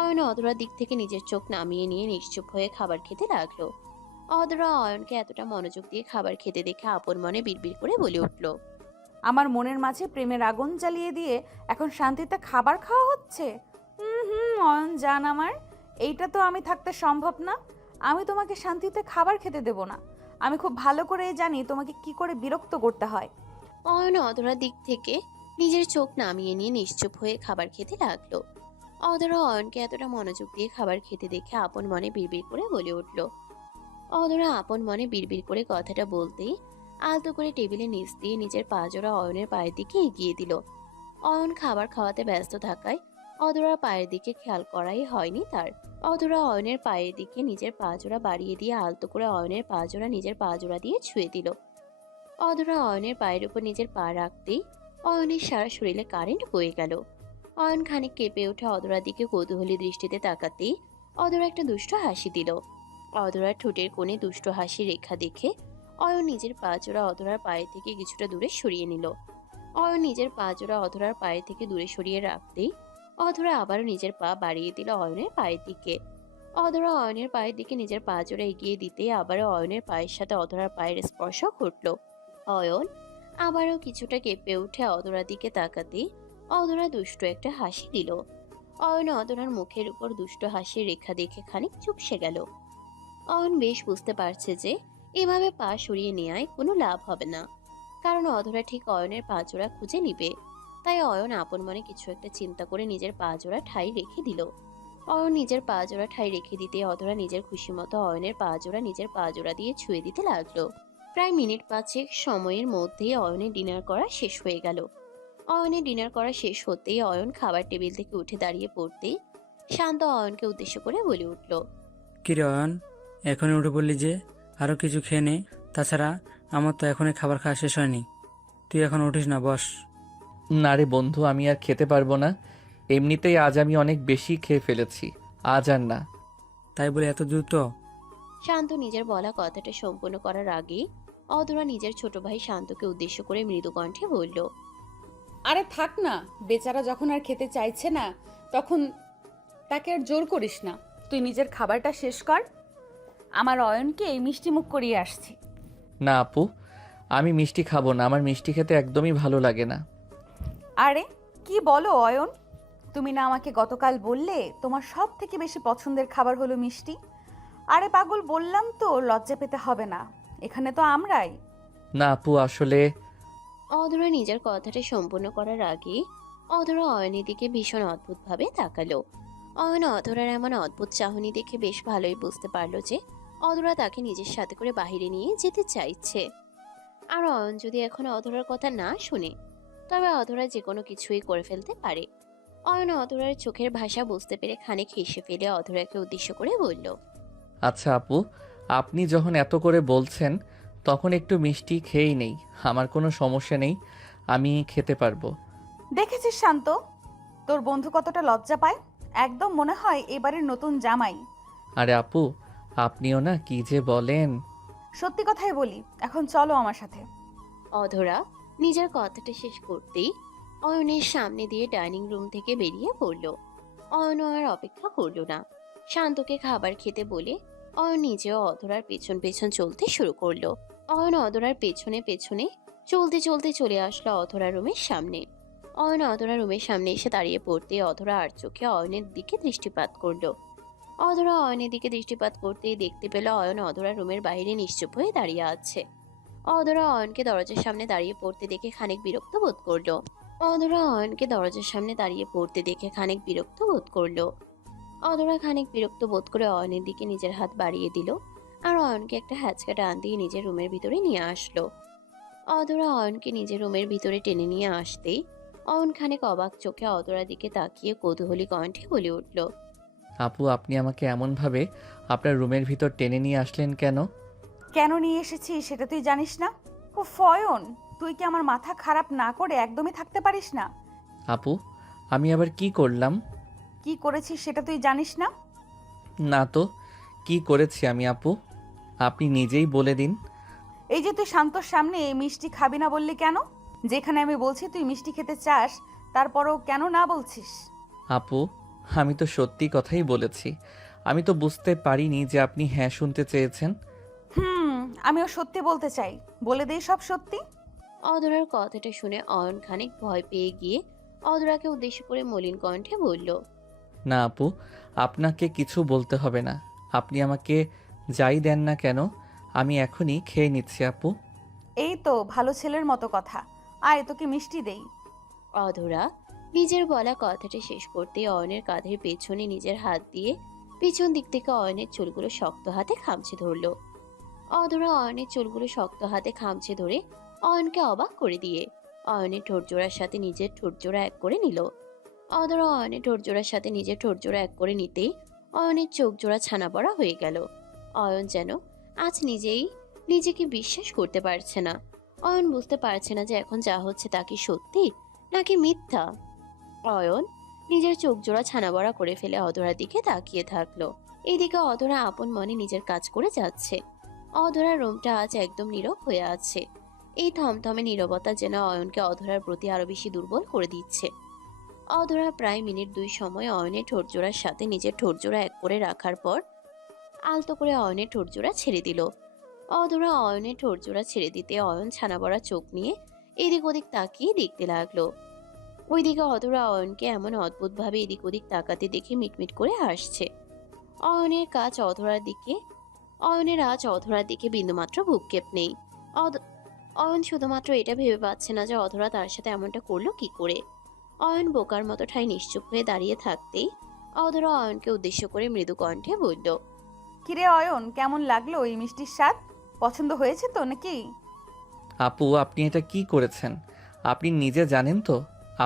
অয়ন অধরার দিক থেকে নিজের চোখ নামিয়ে নিয়ে নিশ্চুপ হয়ে খাবার খেতে লাগলো। অধরা অয়নকে এতটা মনোযোগ দিয়ে খাবার খেতে দেখে আপন মনে বিড়বিড় করে বলে উঠল, আমার মনের মাঝে প্রেমের আগুন জ্বালিয়ে দিয়ে এখন শান্তিতে খাবার খাওয়া হচ্ছে। হুম, অয়ন জান আমার, এইটা তো আমি থাকতে সম্ভব না। আমি তোমাকে শান্তিতে খাবার খেতে দেব না। আমি খুব ভালো করেই জানি তোমাকে কি করে বিরক্ত করতে হয়। অয়ন অধরার দিক থেকে নিজের চোখ নামিয়ে নিয়ে নিশ্চুপ হয়ে খাবার খেতে লাগলো। অধরা অয়নকে এতটা মনোযোগ দিয়ে খাবার খেতে দেখে আপন মনে বিড়বিড় করে বলে উঠল। অধরা আপন মনে বিড়বিড় করে কথাটা বলতেই আলতো করে টেবিলের নিচ দিয়ে নিজের পা জোড়া অয়নের পায়ের দিকে এগিয়ে দিল। অয়ন খাবার খাওয়াতে ব্যস্ত থাকায় অধরার পায়ের দিকে খেয়াল করাই হয়নি তার। অধরা অয়নের পায়ের দিকে নিজের পা জোড়া বাড়িয়ে দিয়ে আলতো করে অয়নের পা জোড়া নিজের পা জোড়া দিয়ে ছুঁয়ে দিল। অধরা অয়নের পায়ের উপর নিজের পা রাখতেই অয়নের সারা শরীরে কারেন্ট বয়ে গেল। অয়ন খানিক কেঁপে উঠে অধরার দিকে কৌতূহলী দৃষ্টিতে তাকাতেই অধরা একটা দুষ্ট হাসি দিল। অধরার ঠোঁটের কোণে দুষ্ট হাসি রেখা দেখে অয়ন নিজের পা জোড়া অধরার পায়ে থেকে কিছুটা দূরে সরিয়ে নিল। অয়ন নিজের পা জোড়া অধরার পায়ে থেকে দূরে সরিয়ে রাখতেই অধরা আবারও নিজের পা বাড়িয়ে দিল অয়নের পায়ের দিকে। অধরা অয়নের পায়ের দিকে নিজের পা জোড়া এগিয়ে দিতে আবারও অয়নের পায়ের সাথে অধরার পায়ের স্পর্শ ঘটল। অয়ন আবারও কিছুটা কেঁপে উঠে অধরার দিকে তাকাতেই অধরা দুষ্ট একটা হাসি দিল। অয়ন অধরার মুখের উপর দুষ্ট হাসির রেখা দেখে খানিক চুপসে গেল। অয়ন বেশ বুঝতে পারছে যে এভাবে পা সরিয়ে নেওয়ায় কোনো লাভ হবে না, কারণ অধরা ঠিক অয়নের পা জোড়া খুঁজে নিবে। তাই অয়ন আপন মনে কিছু একটা চিন্তা করে নিজের পা জোড়া ঠাই রেখে দিল। অয়ন নিজের পা জোড়া ঠাই রেখে দিতে অধরা নিজের খুশি মতো অয়নের পা জোড়া নিজের পা জোড়া দিয়ে ছুঁয়ে দিতে লাগলো। প্রায় মিনিট পাঁচেক সময়ের মধ্যেই অয়নের ডিনার করা শেষ হয়ে গেল। অয়নের ডিনার করা শেষ হতেই অয়ন খাবার টেবিল থেকে উঠে দাঁড়িয়ে পড়তেই শান্ত অয়নকে উদ্দেশ্য করে বলে উঠল, কিরে অয়ন, এখনই উঠে বললি যে আরও কিছু খেয়ে নে। তাছাড়া আমার তো এখনই খাবার খাওয়া শেষ হয়নি। তুই এখন উঠিস না, বস। না রে বন্ধু, আমি আর খেতে পারবো না। এমনিতেই আজ আমি অনেক বেশি খেয়ে ফেলেছি। আজ আর না। তাই বলে এত দ্রুত? শান্ত নিজের বলা কথাটা সম্পূর্ণ করার আগে অধরা নিজের ছোট ভাই শান্তকে উদ্দেশ্য করে মৃদু কণ্ঠে বলল, আরে থাক না, বেচারা যখন আর খেতে চাইছে না তখন তাকে আর জোর করিস না। তুই নিজের খাবারটা শেষ কর। আমার অয়নকে এই মিষ্টি মুখ করিয়ে আসছি। না আপু, আমি মিষ্টি খাবো না। আমার মিষ্টি খেতে একদমই ভালো লাগে না। আরে কি বলো অয়ন, তুমি না আমাকে গতকাল বললে তোমার সব থেকে বেশি পছন্দের খাবার হলো মিষ্টি? আরে পাগল, বললাম তো লজ্জা পেতে হবে না, এখানে তো আমরাই। না আপু, আসলে অধরা নিজের কথাটা সম্পূর্ণ করার আগে অধরা অয়নের দিকে ভীষণ অদ্ভুতভাবে তাকালো। অয়ন অধরার এমন অদ্ভুত চাহনি দেখে বেশ ভালোই বুঝতে পারলো যে অধরা তাকে নিজের সাথে করে বাহিরে নিয়ে যেতে চাইছে। আর অয়ন যদি এখন অধরার কথা না শুনে তবে অধরা যে কোনো কিছুই করে ফেলতে পারে। অয়ন অধরার চোখের ভাষা বুঝতে পেরে খানিক হেসে ফেলে অধরাকে উদ্দেশ্য করে বলল, আচ্ছা আপু, আপনি যখন এত করে বলছেন তখন একটু মিষ্টি খেয়েই নেই। আমার কোনো সমস্যা নেই, আমি খেতে পারবো। দেখেছিস শান্ত, তোর বন্ধু কতটা লজ্জা পায়, একদম মনে হয় এবারের নতুন জামাই। আরে আপু, আপনিও না কি যে বলেন। সত্যি কথাই বলি, এখন চলো আমার সাথে। অধরা নিজের কথাটা শেষ করতেই অয়নের সামনে দিয়ে ডাইনিং রুম থেকে বেরিয়ে পড়ল। অয়ন আর অপেক্ষা করলো না, শান্তকে খাবার খেতে বলে অয়ন নিজেও অধরার পেছন পেছন চলতে শুরু করলো। অয়ন অধরার পেছনে পেছনে চলতে চলতে চলে আসলো অধরা রুমের সামনে। অয়ন অধরা রুমের সামনে এসে দাঁড়িয়ে পড়তে অধরা আর চোখে অয়নের দিকে দৃষ্টিপাত করলো। অধরা অয়নের দিকে দৃষ্টিপাত করতেই দেখতে পেল অয়ন অধরা রুমের বাইরে নিশ্চুপ হয়ে দাঁড়িয়ে আছে। অধরা অয়নকে দরজার সামনে দাঁড়িয়ে পড়তে দেখে খানিক বিরক্ত বোধ করলো। অধরা অয়নকে দরজার সামনে দাঁড়িয়ে পড়তে দেখে খানিক বিরক্ত বোধ করলো। অধরা খানিক বিরক্ত বোধ করে অয়নের দিকে নিজের হাত বাড়িয়ে দিল আর অয়নকে একটা হ্যাচকা টান দিয়ে নিজের রুমের ভিতরে নিয়ে আসলো। অধরা অয়নকে নিজের রুমের ভিতরে টেনে নিয়ে আসতেই অয়ন খানিক অবাক চোখে অধরার দিকে তাকিয়ে কৌতূহলী কণ্ঠে বলে উঠল, আপু, আপনি আমাকে এমনভাবে আপনার রুমের ভিতর টেনে নিয়ে আসলেন কেন? কেন নিয়ে এসেছি সেটা তুই জানিস না? ও অয়ন, তুই কি আমার মাথা খারাপ না করে একদমই থাকতে পারিস না? আপু, আমি আবার কি করলাম? কি করেছিস সেটা তুই জানিস না? না তো, কি করেছি আমি আপু? আপনি নিজেই বলে দিন। এই যে তুই শান্তর সামনে এই মিষ্টি খাবি না বললি কেন? যেখানে আমি বলছি তুই মিষ্টি খেতে চাস, তারপরও কেন না বলছিস? আপু, আমি তো সত্যি কথাই বলেছি। আমি তো বুঝতে পারিনি যে আপনি হ্যাঁ শুনতে চেয়েছেন। হুম, আমিও সত্যি বলতে চাই, বলে দেই সব সত্যি। অধরার কথাটা শুনে অয়ন খানিক ভয় পেয়ে গিয়ে অধরাকে উদ্দেশ্য করে মলিন কণ্ঠে বলল, না আপু, আপনাকে কিছু বলতে হবে না। আপনি আমাকে যাই দেন না কেন, আমি এখনই খেয়ে নিচ্ছি আপু। এই তো ভালো ছেলের মতো কথা, আয় তোকে মিষ্টি দেই। অধরা নিজের বলা কথাটা শেষ করতে অয়নের কাঁধের পেছনে নিজের হাত দিয়ে পিছন দিক থেকে অয়নের চুলগুলো শক্ত হাতে খামচে ধরল। অধরা অয়নের চুলগুলো শক্ত হাতে খামচে ধরে অয়নকে অবাক করে দিয়ে অয়নের ঠোঁট জোড়ার সাথে নিজের ঠোঁট জোড়া এক করে নিল। অধরা অয়নের ঠোঁট জোড়ার সাথে নিজের ঠোঁট জোড়া এক করে নিতেই অয়নের চোখ জোড়া ছানা পড়া হয়ে গেল। অয়ন যেন আজ নিজেই নিজেকে বিশ্বাস করতে পারছে না। অয়ন বুঝতে পারছে না যে এখন যা হচ্ছে তা কি সত্যি নাকি মিথ্যা। অয়ন নিজের চোখ জোড়া ছানা বড়া করে ফেলে অধরার দিকে তাকিয়ে থাকলো। এইদিকে অধরা আপন মনে নিজের কাজ করে যাচ্ছে। অধরার রুমটা আজ একদম নীরব হয়ে আছে। এই থমথমে নীরবতা যেন অয়নকে অধরার প্রতি আরো বেশি দুর্বল করে দিচ্ছে। অধরা প্রায় মিনিট 2 সময় অয়নের ঠোঁট জোড়ার সাথে নিজের ঠোঁট জোড়া এক করে রাখার পর আলতো করে অয়নের ঠোঁট জোড়া ছেড়ে দিল। অধরা অয়নের ঠোঁট জোড়া ছেড়ে দিতে অয়ন ছানা বড়া চোখ নিয়ে এদিক ওদিক তাকিয়ে দেখতে লাগলো। ওইদিকে অধরা অয়নকে এমন অদ্ভুতভাবে এদিক ওদিক তাকাতে দেখে মিটমিট করে হাসছে। অয়নের কাজ অধরার দিকে অয়নের আজ অধরার দিকে বিন্দুমাত্র ভ্রুক্ষেপ নেই। অয়ন শুধুমাত্র এটা ভেবে পাচ্ছে না যে অধরা তার সাথে এমনটা করলো কি করে। অয়ন বোকার মতো ঠাই নিশ্চুপ হয়ে দাঁড়িয়ে থাকতেই অধরা অয়নকে উদ্দেশ্য করে মৃদু কণ্ঠে বলল, কিরে অয়ন, কেমন লাগলো এই মিষ্টির স্বাদ? পছন্দ হয়েছে তো নাকি? আপু, আপনি এটা কি করেছেন? আপনি নিজে জানেন তো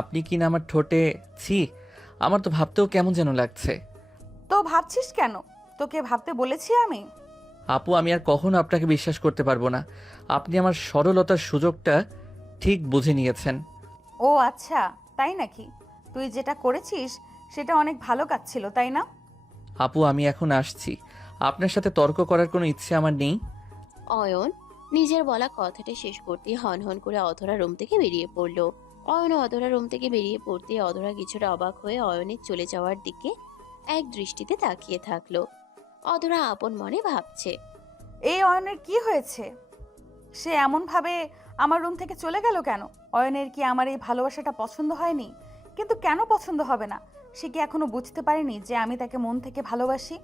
আপনি কি না আমার ঠোঁটে? ছি, আমার তো ভাবতেও কেমন যেন লাগছে। তো ভাবছিস কেন? তোকে ভাবতে বলেছি আমি? আপু, আমি আর কখনো আপনাকে বিশ্বাস করতে পারবো না। আপনি আমার সরলতার সুযোগটা ঠিক বুঝে নিয়েছেন। ও আচ্ছা, তাই নাকি? তুই যেটা করেছিস সেটা অনেক ভালো কাজ ছিল, তাই না? আপু, আমি এখন আসছি। আপনার সাথে তর্ক করার কোনো ইচ্ছে আমার নেই। অয়ন নিজের বলা কথাটা শেষ করতেই হন হন করে অধরা রুম থেকে বেরিয়ে পড়ল। অয়ন অধরা রুম থেকে বেরিয়ে পড়তে অধরা কিছুটা অবাক হয়ে অয়নের চলে যাওয়ার দিকে এক দৃষ্টিতে তাকিয়ে থাকলো। অধরা আপন মনে ভাবছে, এই অয়নের কি হয়েছে? সে এমনভাবে আমার রুম থেকে চলে গেল কেন? অয়নের কি আমার এই ভালোবাসাটা পছন্দ হয়নি? কিন্তু কেন পছন্দ হবে না? সে কি এখনো বুঝতে পারেনি যে আমি তাকে মন থেকে ভালোবাসি?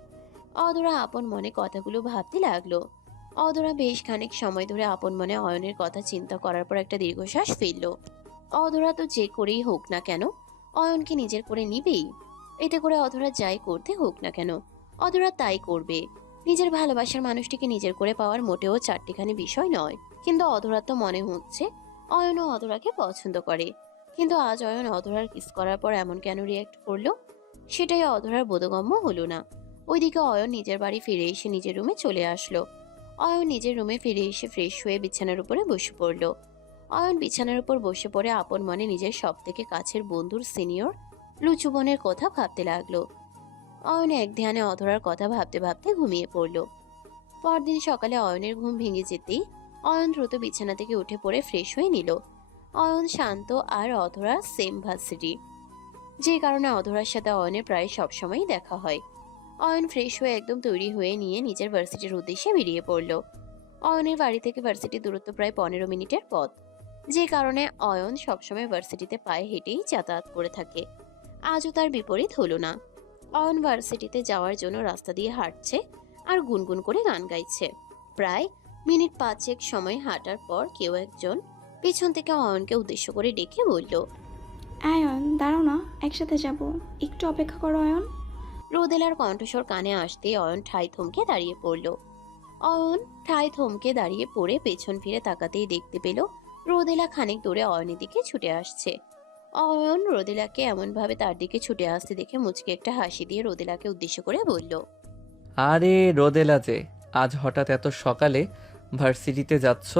অধরা আপন মনে কথাগুলো ভাবতে লাগলো। অধরা বেশ খানিক সময় ধরে আপন মনে অয়নের কথা চিন্তা করার পর একটা দীর্ঘশ্বাস ফেলল। অধরা তো যে করেই হোক না কেন অয়নকে নিজের করে নিবেই। এতে করে অধরা যাই করতে হোক না কেন অধরা তাই করবে। নিজের ভালোবাসার মানুষটিকে নিজের করে পাওয়ার মোটেও চারটিখানি বিষয় নয়। কিন্তু অধরা তো মনে হচ্ছে অয়নও অধরাকে পছন্দ করে। কিন্তু আজ অয়ন অধরার কিস করার পর এমন কেন রিয়াক্ট করলো সেটাই অধরার বোধগম্য হলো না। ওইদিকে অয়ন নিজের বাড়ি ফিরে এসে নিজের রুমে চলে আসলো। অয়ন নিজের রুমে ফিরে এসে ফ্রেশ হয়ে বিছানার উপরে বসে পড়ল। অয়ন বিছানার উপর বসে পড়ে আপন মনে নিজের সব থেকে কাছের বন্ধুর সিনিয়র লুচু বোনের কথা ভাবতে লাগলো। অয়ন এক ধ্যানে অধরার কথা ভাবতে ভাবতে ঘুমিয়ে পড়ল। পরদিন সকালে অয়নের ঘুম ভেঙে যেতেই অয়ন দ্রুত বিছানা থেকে উঠে পড়ে ফ্রেশ হয়ে নিল। অয়ন, শান্ত আর অধরা সেম ভার্সিটি, যে কারণে অধরার সাথে অয়নের প্রায় সবসময়ই দেখা হয়। অয়ন ফ্রেশ হয়ে একদম তৈরি হয়ে নিয়ে নিজের ভার্সিটির উদ্দেশ্যে বেরিয়ে পড়ল। অয়নের বাড়ি থেকে ভার্সিটির দূরত্ব প্রায় 15 মিনিটের পথ, যে কারণে অয়ন সবসময় ভার্সিটিতে পায়ে হেঁটেই যাতায়াত করে থাকে। আজও তার বিপরীত হলো না। অয়ন ভার্সিটিতে যাওয়ার জন্য রাস্তা দিয়ে হাঁটছে আর গুনগুন করে গান গাইছে। প্রায় মিনিট 5 সময় হাঁটার পর কেউ একজন পেছন থেকে অয়নকে উদ্দেশ্য করে ডেকে বলল, অয়ন দাঁড়াও না, একসাথে যাব, একটু অপেক্ষা করো অয়ন। রোদেলার কণ্ঠস্বর কানে আসতেই অয়ন ঠাই থমকে দাঁড়িয়ে পড়ল। অয়ন ঠাই থমকে দাঁড়িয়ে পড়ে পেছন ফিরে তাকাতেই দেখতে পেল রোদেলা খানিক দূরে অয়নের দিকে ছুটে আসছে। অয়ন রোদেলাকে এমনভাবে তার দিকে ছুটে আসতে দেখে মুচকে একটা হাসি দিয়ে রোদেলাকে উদ্দেশ্য করে বলল, আরে রোদেলা যে, আজ হঠাৎ এত সকালে ভার্সিটিতে যাচ্ছ,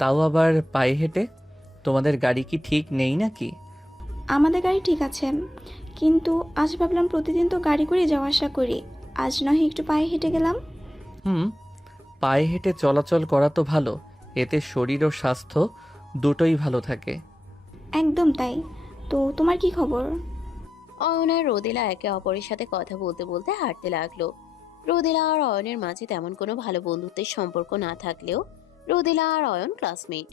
তাও আবার পায়ে হেঁটে? তোমাদের গাড়ি কি ঠিক নেই নাকি? আমাদের গাড়ি ঠিক আছে, কিন্তু আজ ভাবলাম প্রতিদিন তো গাড়ি করে যাওয়া আসা করি, আজ নয় একটু পায়ে হেঁটে গেলাম। হুম, পায়ে হেঁটে চলাচল করা তো ভালো, এতে শরীর ও স্বাস্থ্য দুটোই ভালো থাকে। একদম তাই। তো তোমার কি খবর? অয়ন আর রোদেলা একে অপরের সাথে কথা বলতে বলতে হাঁটতে লাগলো। রোদেলা আর অয়নের মাঝে তেমন কোনো ভালো বন্ধুত্বের সম্পর্ক না থাকলেও রোদেলা আর অয়ন ক্লাসমেট।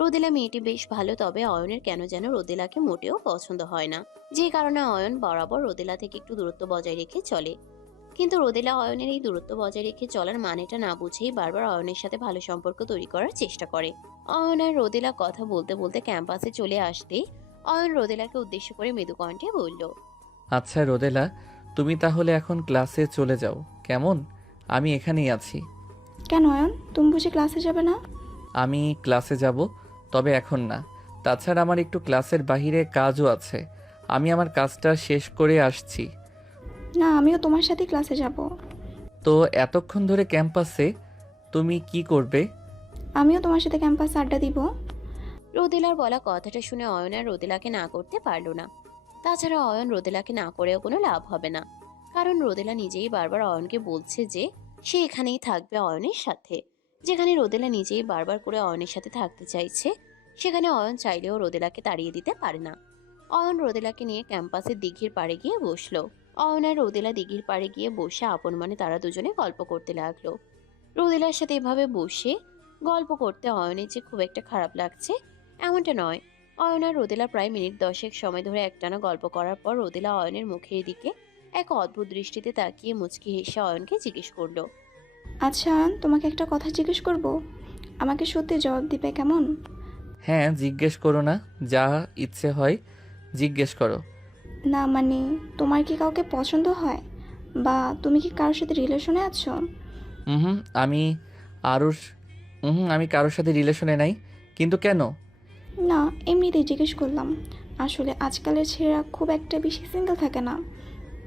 রোদেলা মেয়েটি বেশ ভালো, তবে অয়নের কেন যেন রোদেলাকে মোটেও পছন্দ হয় না, যে কারণে অয়ন বরাবর রোদেলা থেকে একটু দূরত্ব বজায় রেখে চলে। কিন্তু রোদেলা অয়নের এই দূরত্ব বজায় রেখে চলার মানেটা না বুঝেই বারবার অয়নের সাথে ভালো সম্পর্ক তৈরি করার চেষ্টা করে। অয়ন আর রোদেলা কথা বলতে বলতে ক্যাম্পাসে চলে আসতে অয়ন রোদেলাকে উদ্দেশ্য করে মৃদু কণ্ঠে বলল, আচ্ছা রোদেলা, তুমি তাহলে এখন ক্লাসে চলে যাও কেমন? আমি এখানেই আছি। কেন অয়ন, তুমি বুঝি ক্লাসে যাবে না? আমি ক্লাসে যাব, তবে এখন না। তাছাড়া আমার একটু ক্লাসের বাইরে কাজও আছে, আমি আমার কাজটা শেষ করে আসছি। না, আমিও তোমার সাথে ক্লাসে যাব। তো এতক্ষণ ধরে ক্যাম্পাসে তুমি কি করবে? আমিও তোমার সাথে ক্যাম্পাসে আড্ডা দিব। রোদেলার বলা কথাটা শুনে অয়ন আর রোদেলাকে না করতে পারল না। তাছাড়া অয়ন রোদেলাকে না করেও কোনো লাভ হবে না, কারণ রোদেলা নিজেই বারবার অয়নকে বলছে যে সে এখানেই থাকবে অয়নের সাথে। যেখানে রোদেলা নিজেই বারবার করে অয়নের সাথে থাকতে চাইছে, সেখানে অয়ন চাইলেও রোদেলাকে তাড়িয়ে দিতে পারে না। অয়ন রোদেলাকে নিয়ে ক্যাম্পাসের দিঘির পাড়ে গিয়ে বসলো। অয়ন আর রোদেলা দিঘির পাড়ে গিয়ে বসে আপন মনে তারা দুজনে গল্প করতে লাগলো। রোদেলার সাথে এভাবে বসে গল্প করতে অয়নের যে খুব একটা খারাপ লাগছে এমনটা নয়। অয়ন আর রোদেলা প্রায় মিনিট 10 সময় ধরে একটানা গল্প করার পর রোদেলা অয়নের মুখের দিকে এক অদ্ভুত দৃষ্টিতে তাকিয়ে মুচকি হেসে অয়নকে জিজ্ঞেস করলো, আচ্ছা অয়ন, তোমাকে একটা কথা জিজ্ঞেস করব, আমাকে সত্যি জবাব দিবে কেমন? হ্যাঁ, জিজ্ঞেস করো না, যা ইচ্ছে হয় জিজ্ঞেস করো। না মানে, তোমার কি কাউকে পছন্দ হয়, বা তুমি কি কারোর সাথে রিলেশনে আছো? হুম, আমি আরুর আমি কারোর সাথে রিলেশনে নাই। কিন্তু কেন? না, এমনিতেই জিজ্ঞেস করলাম। আসলে আজকালের ছেলেরা খুব একটা বেশি সিঙ্গেল থাকে না,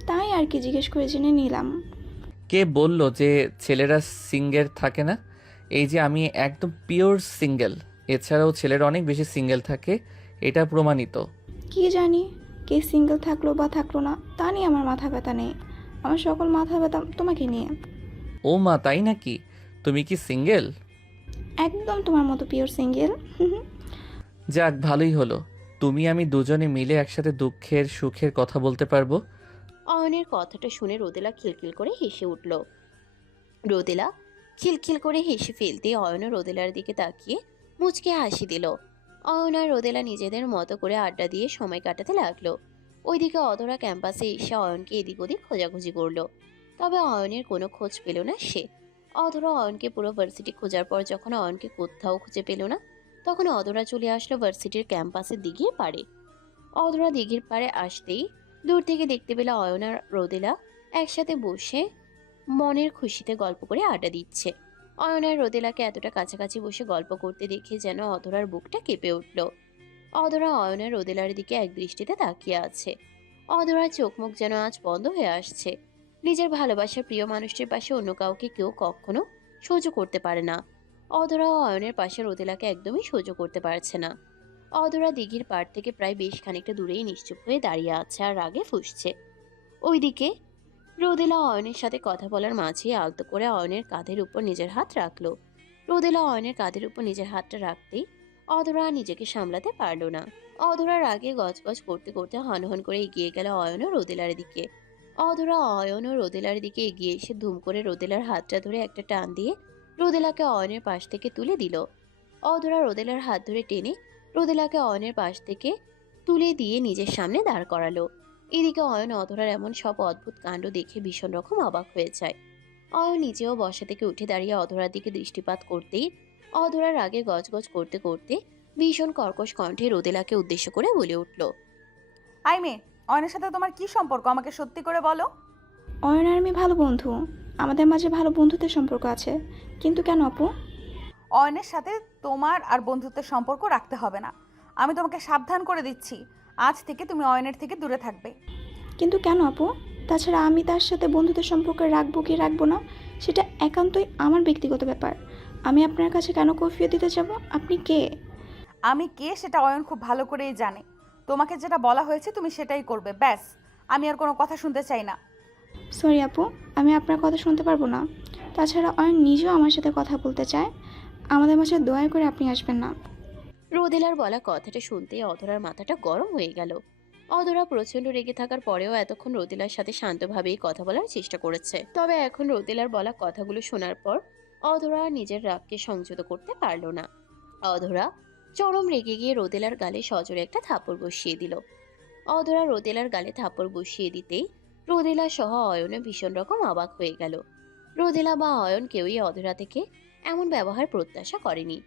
তাই আর কি জিজ্ঞেস করে জেনে নিলাম। কে বলল যে ছেলেরা সিঙ্গেল থাকে না? এই যে আমি একদম পিওর সিঙ্গেল, এছাড়াও ছেলেরা অনেক বেশি সিঙ্গেল থাকে, এটা প্রমাণিত। কি জানি, কে সিঙ্গেল থাকলো বা থাকলো না তা নিয়ে আমার মাথা ব্যথা নেই, আমার সকল মাথা ব্যথা তোমাকে নিয়ে। ও মা, তাই নাকি? তুমি কি সিঙ্গেল? একদম তোমার মতো পিওর সিঙ্গেল। যাক, ভালোই হলো। তুমি আমি দুজনে মিলে একসাথে দুঃখের সুখের কথা বলতে পারবো। অয়নের কথাটা শুনে রোদেলা খিলখিল করে হেসে উঠল। রোদেলা খিলখিল করে হেসে ফেলতে অয়ন ও রোদেলার দিকে তাকিয়ে মুচকে হাসি দিল। অয়ন আর রোদেলা নিজেদের মতো করে আড্ডা দিয়ে সময় কাটাতে লাগলো। ওইদিকে অধরা ক্যাম্পাসে এসে অয়নকে এদিক ওদিক খোঁজাখুঁজি করলো, তবে অয়নের কোনো খোঁজ পেল না সে। অধরা অয়নকে পুরো ভার্সিটি খোঁজার পর যখন অয়নকে কোথাও খুঁজে পেল না, তখন অধরা চলে আসলো ভার্সিটির ক্যাম্পাসের দিঘির পাড়ে। অধরা দিঘির পাড়ে আসতেই দূর থেকে দেখতে পেল অয়ন আর রোদেলা একসাথে বসে মনের খুশিতে গল্প করে আড্ডা দিচ্ছে। অয়ন আর রোদেলাকে এতটা কাছাকাছি বসে গল্প করতে দেখে যেন অধরার বুকটা কেঁপে উঠল। অধরা অয়ন আর রোদেলার দিকে এক দৃষ্টিতে তাকিয়ে আছে। অধরার চোখ মুখ যেন আজ বন্ধ হয়ে আসছে। নিজের ভালোবাসার প্রিয় মানুষটির পাশে অন্য কাউকে কেউ কখনো সহ্য করতে পারে না। অধরা ও অয়নের পাশে রোদেলাকে একদমই সহ্য করতে পারছে না। অধরা দিঘির পাড় থেকে প্রায় বেশ খানিকটা দূরেই নিশ্চুপ হয়ে দাঁড়িয়ে আছে আর রাগে ফুঁসছে। ওইদিকে রোদেলা অয়নের সাথে কথা বলার মাঝেই আলতো করে অয়নের কাঁধের উপর নিজের হাত রাখলো। রোদেলা অয়নের কাঁধের উপর নিজের হাতটা রাখতেই অধরা নিজেকে সামলাতে পারলো না। অধরার আগে গজগজ করতে করতে হনহন করে এগিয়ে গেল অয়ন ও রোদেলার দিকে। অধরা অয়ন ও রোদেলার দিকে এগিয়ে এসে ধুম করে রোদেলার হাতটা ধরে একটা টান দিয়ে রোদেলাকে অয়নের পাশ থেকে তুলে দিল। অধরা রোদেলার হাত ধরে টেনে রোদেলাকে অয়নের পাশ থেকে তুলে দিয়ে নিজের সামনে দাঁড় করালো। এদিকে অয়ন অধরার এমন সব অদ্ভুত কাণ্ড দেখে ভীষণ রকম অবাক হয়ে যায়। অয়ন নিজেও বসা থেকে উঠে দাঁড়িয়ে অধরার দিকে দৃষ্টিপাত করতেই অধরার আগে গজগজ করতে করতে ভীষণ কর্কশ কণ্ঠে রোদেলাকে উদ্দেশ্য করে বলে উঠল, আই মেয়ে, অয়নের সাথে তোমার কি সম্পর্ক আমাকে সত্যি করে বলো। অয়ন আর আমি ভালো বন্ধু। আমাদের মাঝে ভালো বন্ধুত্বের সম্পর্ক আছে। কিন্তু কেন আপু? অয়নের সাথে তোমার আর বন্ধুত্বের সম্পর্ক রাখতে হবে না। আমি তোমাকে সাবধান করে দিচ্ছি, আজ থেকে তুমি অয়নের থেকে দূরে থাকবে। কিন্তু কেন আপু? তাছাড়া আমি তার সাথে বন্ধুত্বের সম্পর্ক রাখবো কি রাখবো না সেটা একান্তই আমার ব্যক্তিগত ব্যাপার। আমি আপনার কাছে কেন কৈফিয়ত দিতে যাব? আপনি কে? আমি কে সেটা অয়ন খুব ভালো করেই জানে। তোমাকে যেটা বলা হয়েছে তুমি সেটাই করবে, ব্যাস। আমি আর কোনো কথা শুনতে চাই না। সরি আপু, আমি আপনার কথা শুনতে পারবো না। তাছাড়া অয়ন নিজেও আমার সাথে কথা বলতে চায়। আমাদের মাঝে দয়া করে আপনি আসবেন না। রোদেলার বলা কথাটা শুনতেই অধরার মাথাটা গরম হয়ে গেল। অধরা প্রচন্ড রেগে থাকার পরেও এতক্ষণ রোদেলার সাথে শান্তভাবেই কথা বলার চেষ্টা করেছে। তবে এখন রোদেলার বলা কথাগুলো শোনার পর অধরা নিজের রাগকে সংযত করতে পারল না। অধরা চরম রেগে গিয়ে রোদেলার গালে সজোরে একটা থাপ্পড় বসিয়ে দিল। অধরা রোদেলার গালে থাপ্পড় বসিয়ে দিতেই রোদেলা সহ অয়নে ভীষণ রকম অবাক হয়ে গেল। রোদেলা বা অয়ন কেউই অধরা থেকে এমন ব্যবহার প্রত্যাশা করেনি।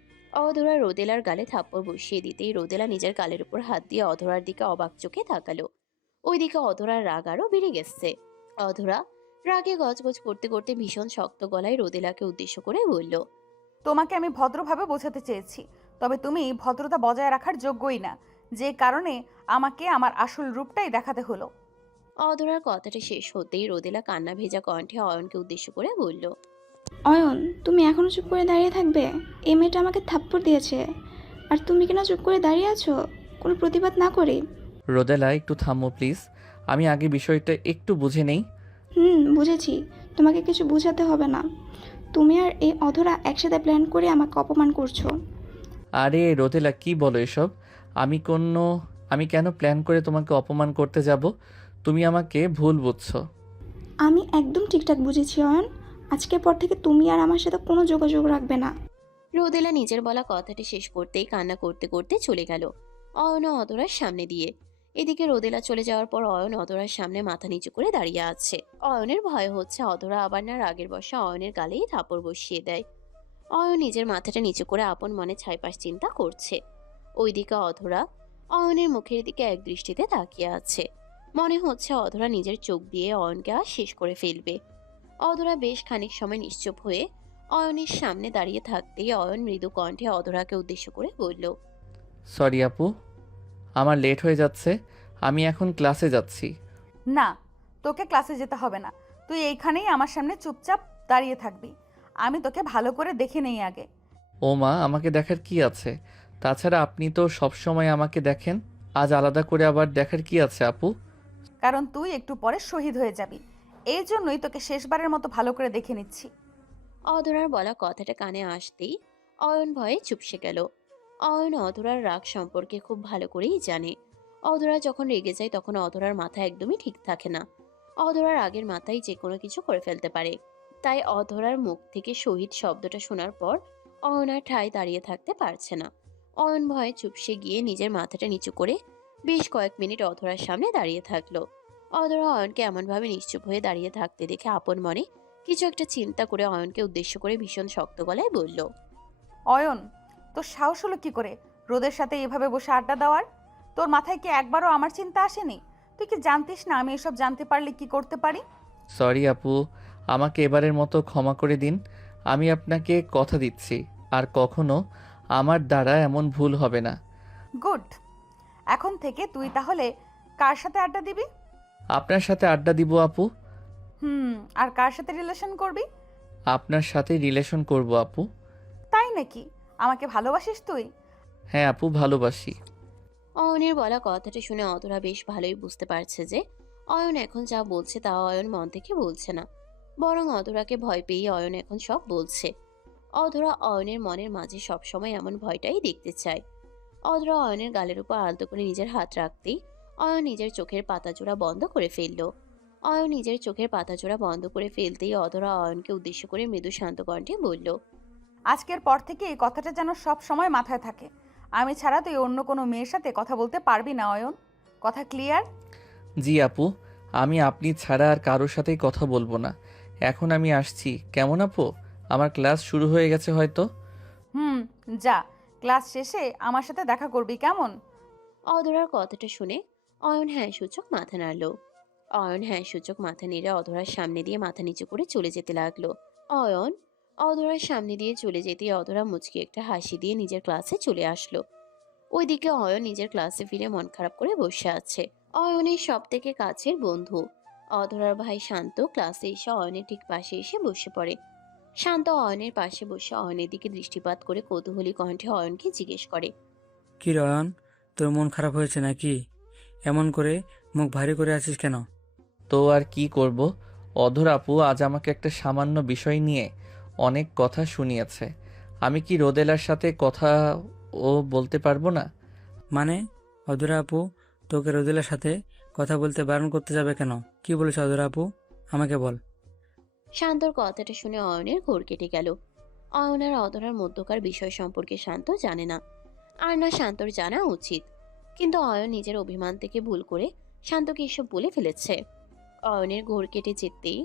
অধরা রোদেলার গালে থাপ্পড় বসিয়ে দিতেই রোদেলা নিজের গালের উপর হাত দিয়ে অধরার দিকে অবাক চোখে তাকালো। ওইদিকে অধরার রাগ আরো বেড়ে গেছে। অধরা রাগে গজগজ করতে করতে ভীষণ শক্ত গলায় রোদেলাকে উদ্দেশ্য করে বলল, তোমাকে আমি ভদ্রভাবে বোঝাতে চেয়েছি, তবে তুমি ভদ্রতা বজায় রাখার যোগ্যই না, যে কারণে আমাকে আমার আসল রূপটাই দেখাতে হলো। অধরার কথাটা শেষ হতেই রোদেলা কান্না ভেজা কণ্ঠে অয়নকে উদ্দেশ্য করে বলল, অয়ন, তুমি এখনো চুপ করে দাঁড়িয়ে থাকবে? এই মেয়েটা আমাকে থাপ্পড় দিয়েছে, আর তুমি কিনা চুপ করে দাঁড়িয়ে আছো কোনো প্রতিবাদ না করে? রোদেলা একটু থামো প্লিজ, আমি আগে বিষয়টা একটু বুঝে নেই। বুঝেছি। তোমাকে কিছু বোঝাতে হবে না। তুমি আর এই অধরা একসাথে প্ল্যান করে আমাকে অপমান করছো। আরে রোদেলা কি বলো এসব? আমি কেন প্ল্যান করে তোমাকে অপমান করতে যাব? তুমি আমাকে ভুল বুঝছো। আমি একদম ঠিকঠাক বুঝেছি অয়ন। আজকের পর থেকে তুমি আর আমার সাথে কোনো যোগাযোগ রাখবে না। রোদেলা নিজের বলা কথাটি শেষ করতেই কান্না করতে করতে চলে গেল অয়ন ও অধরার সামনে দিয়ে। এদিকে রোদেলা চলে যাওয়ার পর অয়ন অধরার সামনে মাথা নিচু করে দাঁড়িয়ে আছে। অয়নের ভয় হচ্ছে অধরা আবার না রাগের বশে অয়নের গালেই থাপড় বসিয়ে দেয়। অয়ন নিজের মাথাটা নিচু করে আপন মনে ছাইপাশ চিন্তা করছে। ওইদিকে অধরা অয়নের মুখের দিকে এক দৃষ্টিতে তাকিয়ে আছে। মনে হচ্ছে অধরা নিজের চোখ দিয়ে অয়নকে আর শেষ করে ফেলবে। অধরা বেশ খানিক সময় নিশ্চুপ হয়ে অয়নের সামনে দাঁড়িয়ে থাকতেই অয়ন মৃদু কণ্ঠে অধরাকে উদ্দেশ্য করে বলল, সরি আপু, আমার লেট হয়ে যাচ্ছে, আমি এখন ক্লাসে যাচ্ছি। না, তোকে ক্লাসে যেতে হবে না। তুই এইখানেই আমার সামনে চুপচাপ দাঁড়িয়ে থাকবি। আমি তোকে ভালো করে দেখে নেই আগে। ও মা, আমাকে দেখার কি আছে? তাছাড়া আপনি তো সব সময় আমাকে দেখেন, আজ আলাদা করে আবার দেখার কি আছে আপু? কারণ তুই একটু পরে শহীদ হয়ে যাবি, এই জন্যই তোকে শেষবারের মতো ভালো করে দেখে নিচ্ছি। অধরার বলা কথাটা কানে আসতেই অয়ন ভয়ে চুপসে গেল। অয়ন অধরার রাগ সম্পর্কে খুব ভালো করেই জানে। অধরা যখন রেগে যায় তখন অধরার মাথা একদমই ঠিক থাকে না। অধরার আগের মাথায় যে কোনো কিছু করে ফেলতে পারে। তাই অধরার মুখ থেকে শহীদ শব্দটা শোনার পর অয়ন আর ঠায় দাঁড়িয়ে থাকতে পারছে না। অয়ন ভয়ে চুপসে গিয়ে নিজের মাথাটা নিচু করে বেশ কয়েক মিনিট অধরার সামনে দাঁড়িয়ে থাকলো। অধরা অয়নকে এমনভাবে নিশ্চুপ হয়ে দাঁড়িয়ে থাকতে দেখে আপন মনে কিছু একটা চিন্তা করে অয়নকে উদ্দেশ্য করে ভীষণ শক্ত গলায় বলল, অয়ন, তোর সাহস হলো কি করে রোদের সাথে এভাবে বসে আড্ডা দেওয়ার? তোর মাথায় কি একবারও আমার চিন্তা আসেনি? তুই কি জানতিস না আমি এসব জানতে পারলে কি করতে পারি? সরি আপু, আমাকে এবারের মতো ক্ষমা করে দিন। আমি আপনাকে কথা দিচ্ছি আর কখনো আমার দ্বারা এমন ভুল হবে না। গুড। এখন থেকে তুই তাহলে কার সাথে আড্ডা দিবি? আপনার সাথে আড্ডা দিব আপু। আর কার সাথে রিলেশন করবি? আপনার সাথে রিলেশন করব আপু। তাই নাকি? আমাকে ভালোবাসিস তুই? হ্যাঁ আপু, ভালোবাসি। অয়নের বলা কথাটা শুনে অধরা বেশ ভালোই বুঝতে পারছে যে অয়ন এখন যা বলছে তা অয়ন মন থেকে বলছে না, বরং অধরাকে ভয় পেয়ে অয়ন এখন সব বলছে। অধরা অয়নের মনের মাঝে সবসময় এমন ভয়টাই দেখতে চায়। অধরা অয়নের গালের উপর আলতো করে নিজের হাত রাখতেই অয়ন নিজের চোখের পাতাজোড়া বন্ধ করে ফেলল। অয়ন নিজের চোখের পাতাজোড়া বন্ধ করে ফেলতেই অধরা অয়নকে উদ্দেশ্য করে মৃদু শান্ত কণ্ঠে বলল, আজকের পর থেকে এই কথাটা যেন সব সময় মাথায় থাকে। আমি ছাড়া তুই অন্য কোনো মেয়ের সাথে কথা বলতে পারবি না অয়ন। কথা ক্লিয়ার? জি আপু, আমি আপনি ছাড়া আর কারোর সাথেই কথা বলবো না। এখন আমি আসছি, কেমন আপু? আমার ক্লাস শুরু হয়ে গেছে হয়তো। যা, ক্লাস শেষে আমার সাথে দেখা করবি কেমন? অধরার কথাটা শুনে অয়ন হ্যাঁ সূচক মাথা নাড়ল। অয়ন হ্যাঁ সূচক মাথা নেড়ে অধরার সামনে দিয়ে মাথা নিচু করে চলে যেতে লাগলো। অয়ন অধরার সামনে দিয়ে চলে যেতেই অধরা মুচকি একটা হাসি দিয়ে নিজের ক্লাসে চলে আসলো। ওইদিকে অয়ন নিজের ক্লাসে ফিরে মন খারাপ করে বসে আছে। অয়নের সব থেকে কাছের বন্ধু অধরার ভাই শান্ত ক্লাসে এসে অয়নের ঠিক পাশে এসে বসে পড়ে। শান্ত অয়নের পাশে বসে অয়নের দিকে দৃষ্টিপাত করে কৌতূহলী কণ্ঠে অয়নকে জিজ্ঞেস করে। কি রয়ন, তোর মন খারাপ হয়েছে নাকি? এমন করে মুখ ভারী করে আছিস কেন? তো আর কি করব, অধর আপু আজ আমাকে একটা সামান্য বিষয় নিয়ে অনেক কথা শুনিয়েছে। আমি কি রোদেলার সাথে কথা ও বলতে পারবো না? মানে অধরা আপু তোকে রোদেলার সাথে কথা বলতে বারণ করতে যাবে কেন? কি বলেছে অধরা আপু, আমাকে বল। শান্তর কথাটা শুনে অয়নের ঘোর কেটে গেল। অয়ন আর অধরার মধ্যকার বিষয় সম্পর্কে শান্ত জানে না, আর না শান্তর জানা উচিত। কিন্তু অয়ন নিজের অভিমান থেকে ভুল করে শান্তকে এসব বলে ফেলেছে। অয়নের ঘোর কেটে যেতেই